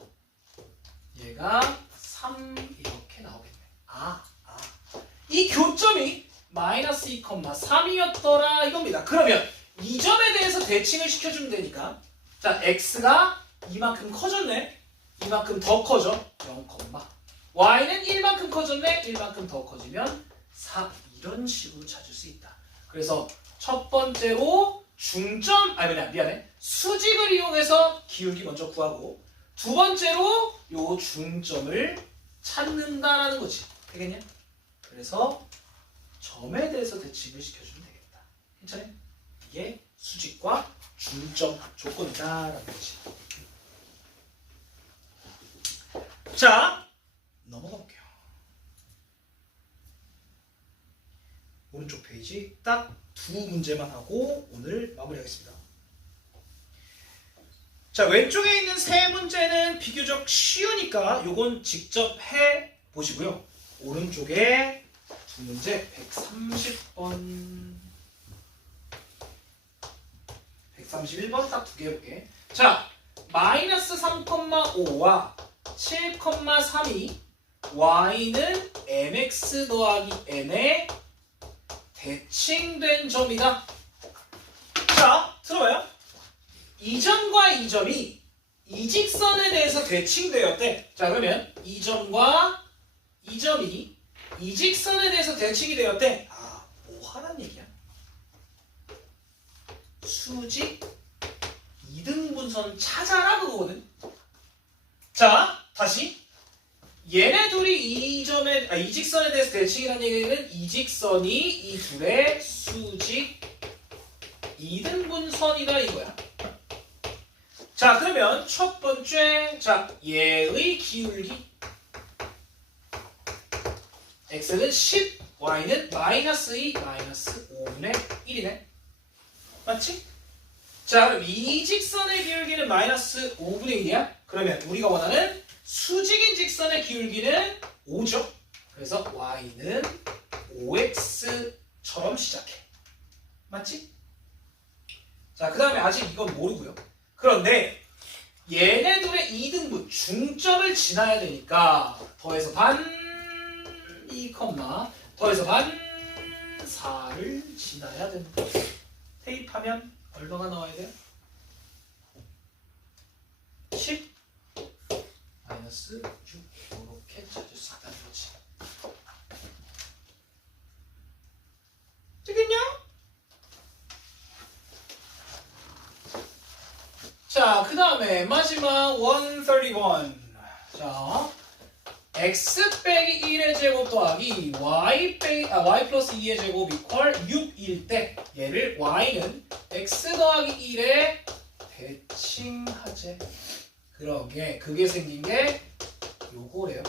얘가 3 이렇게 나오겠네. 이 교점이 마이너스 2,3이었더라 이겁니다. 그러면 이 점에 대해서 대칭을 시켜주면 되니까 자, x가 이만큼 커졌네. 이만큼 더 커져. 0, y는 1만큼 커졌네. 1만큼 더 커지면 4. 이런 식으로 찾을 수 있다. 그래서 첫 번째로 수직을 이용해서 기울기 먼저 구하고 두 번째로 요 중점을 찾는다라는 거지. 되겠냐? 그래서 점에 대해서 대칭을 시켜주면 되겠다. 괜찮아? 이게 수직과 중점 조건이다라는 거지. 자, 넘어가 볼게요. 오른쪽 페이지 딱 두 문제만 하고 오늘 마무리하겠습니다. 자, 왼쪽에 있는 세 문제는 비교적 쉬우니까 요건 직접 해 보시고요. 오른쪽에 두 문제 130번 131번 딱 두 개 해볼게. 자, 마이너스 3,5와 7,3이 y는 mx 더하기 n에 대칭된 점이다. 자, 들어봐요. 이 점과 이 점이 이 직선에 대해서 대칭되었대. 자, 그러면 이 점과 이 점이 이 직선에 대해서 대칭이 되었대. 아, 뭐 하란 얘기야? 수직 이등분선 찾아라 그거거든. 자, 다시 얘네 둘이 이 직선에 대해서 대칭이라는 얘기는 이 직선이 이 둘의 수직 이등분선이다 이거야. 자, 그러면 첫 번째, 자, 얘의 기울기 x는 10, y는 마이너스 2, 마이너스 5분의 1이네. 맞지? 자, 그럼 이 직선의 기울기는 마이너스 5분의 1이야. 그러면 우리가 원하는 수직인 직선의 기울기는 5죠. 그래서 y는 5x처럼 시작해. 맞지? 자, 그 다음에 아직 이건 모르고요. 그런데 얘네들의 2등분 중점을 지나야 되니까 더해서 반 2, 더해서 반 4를 지나야 된다. 대입하면 얼마가 나와야 돼요? 10 마이너스 6 이렇게 찾을 수 있다는 거지. 되겠냐? 자, 그 다음에 마지막 131. 자, x 빼기 1의 제곱 더하기 y 플러스 2의 제곱 이퀄 6일 때 얘를 y는 x 더하기 1에 대칭하재. 그러게 그게 생긴 게 요거래요.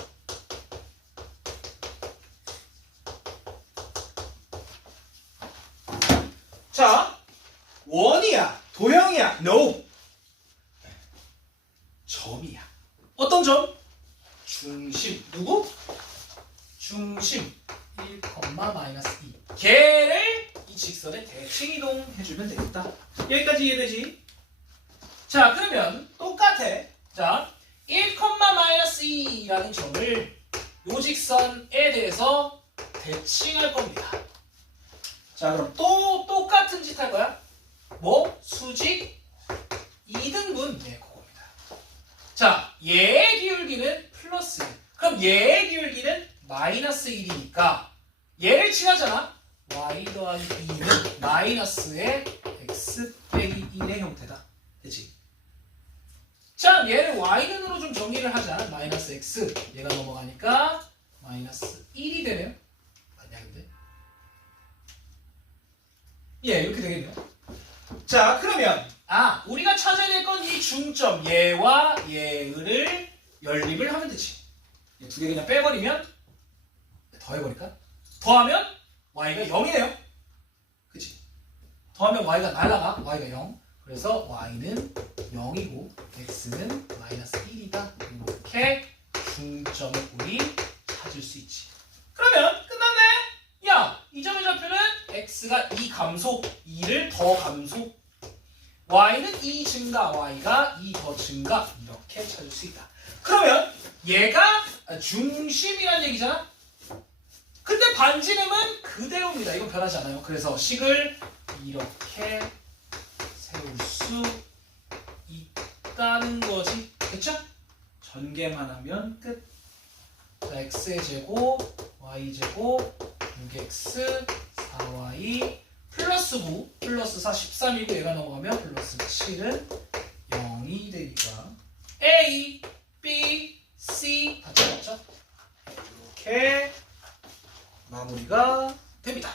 자, 원이야 도형이야? No. 점이야. 어떤 점? 중심. 누구? 중심 1, 마이너스 2. 걔를 이 직선에 대칭 이동해주면 되겠다. 여기까지 이해되지? 자, 그러면 똑같아. 자, 1, 마이너스 2라는 점을 요 직선에 대해서 대칭할 겁니다. 자, 그럼 또 똑같은 짓 할 거야. 뭐? 수직 2등분. 네, 그겁니다. 자, 얘의 기울기는 플러스 1. 그럼 얘의 기울기는 마이너스 1이니까 얘를 칠하잖아. y 더하기 2는 마이너스의 x 빼기 1의 형태다. 되지? 자, 얘를 y는으로 좀 정리를 하자. 마이너스 x. 얘가 넘어가니까 마이너스 1이 되네요. 맞냐 근데? 예, 이렇게 되겠네요. 자, 그러면 우리가 찾아야 될 건 이 중점 얘와 얘를 연립을 하면 되지. 두 개 그냥 빼버리면 더해버릴까? 더하면 y가 0이네요. 그치? 더하면 y가 날라가. y가 0. 그래서 y는 0이고 x는 마이너스 1이다. 이렇게 중점을 우리 찾을 수 있지. 그러면 끝났네. 야, 이 점의 좌표는 x가 2 감소, 2를 더 감소, y는 2 증가, y가 2 더 증가. 이렇게 찾을 수 있다. 그러면 얘가 중심이란 얘기잖아. 근데 반지름은 그대로입니다. 이건 변하지 않아요. 그래서 식을 이렇게 세울 수 있다는 거지. 됐죠? 전개만 하면 끝. 자, x의 제곱, y 제곱, 6x, 4y, 플러스 9, 플러스 4, 13이고 얘가 넘어가면 플러스 7은 0이 되니까 A, B, C 다 찾았죠? 이렇게 마무리가 됩니다.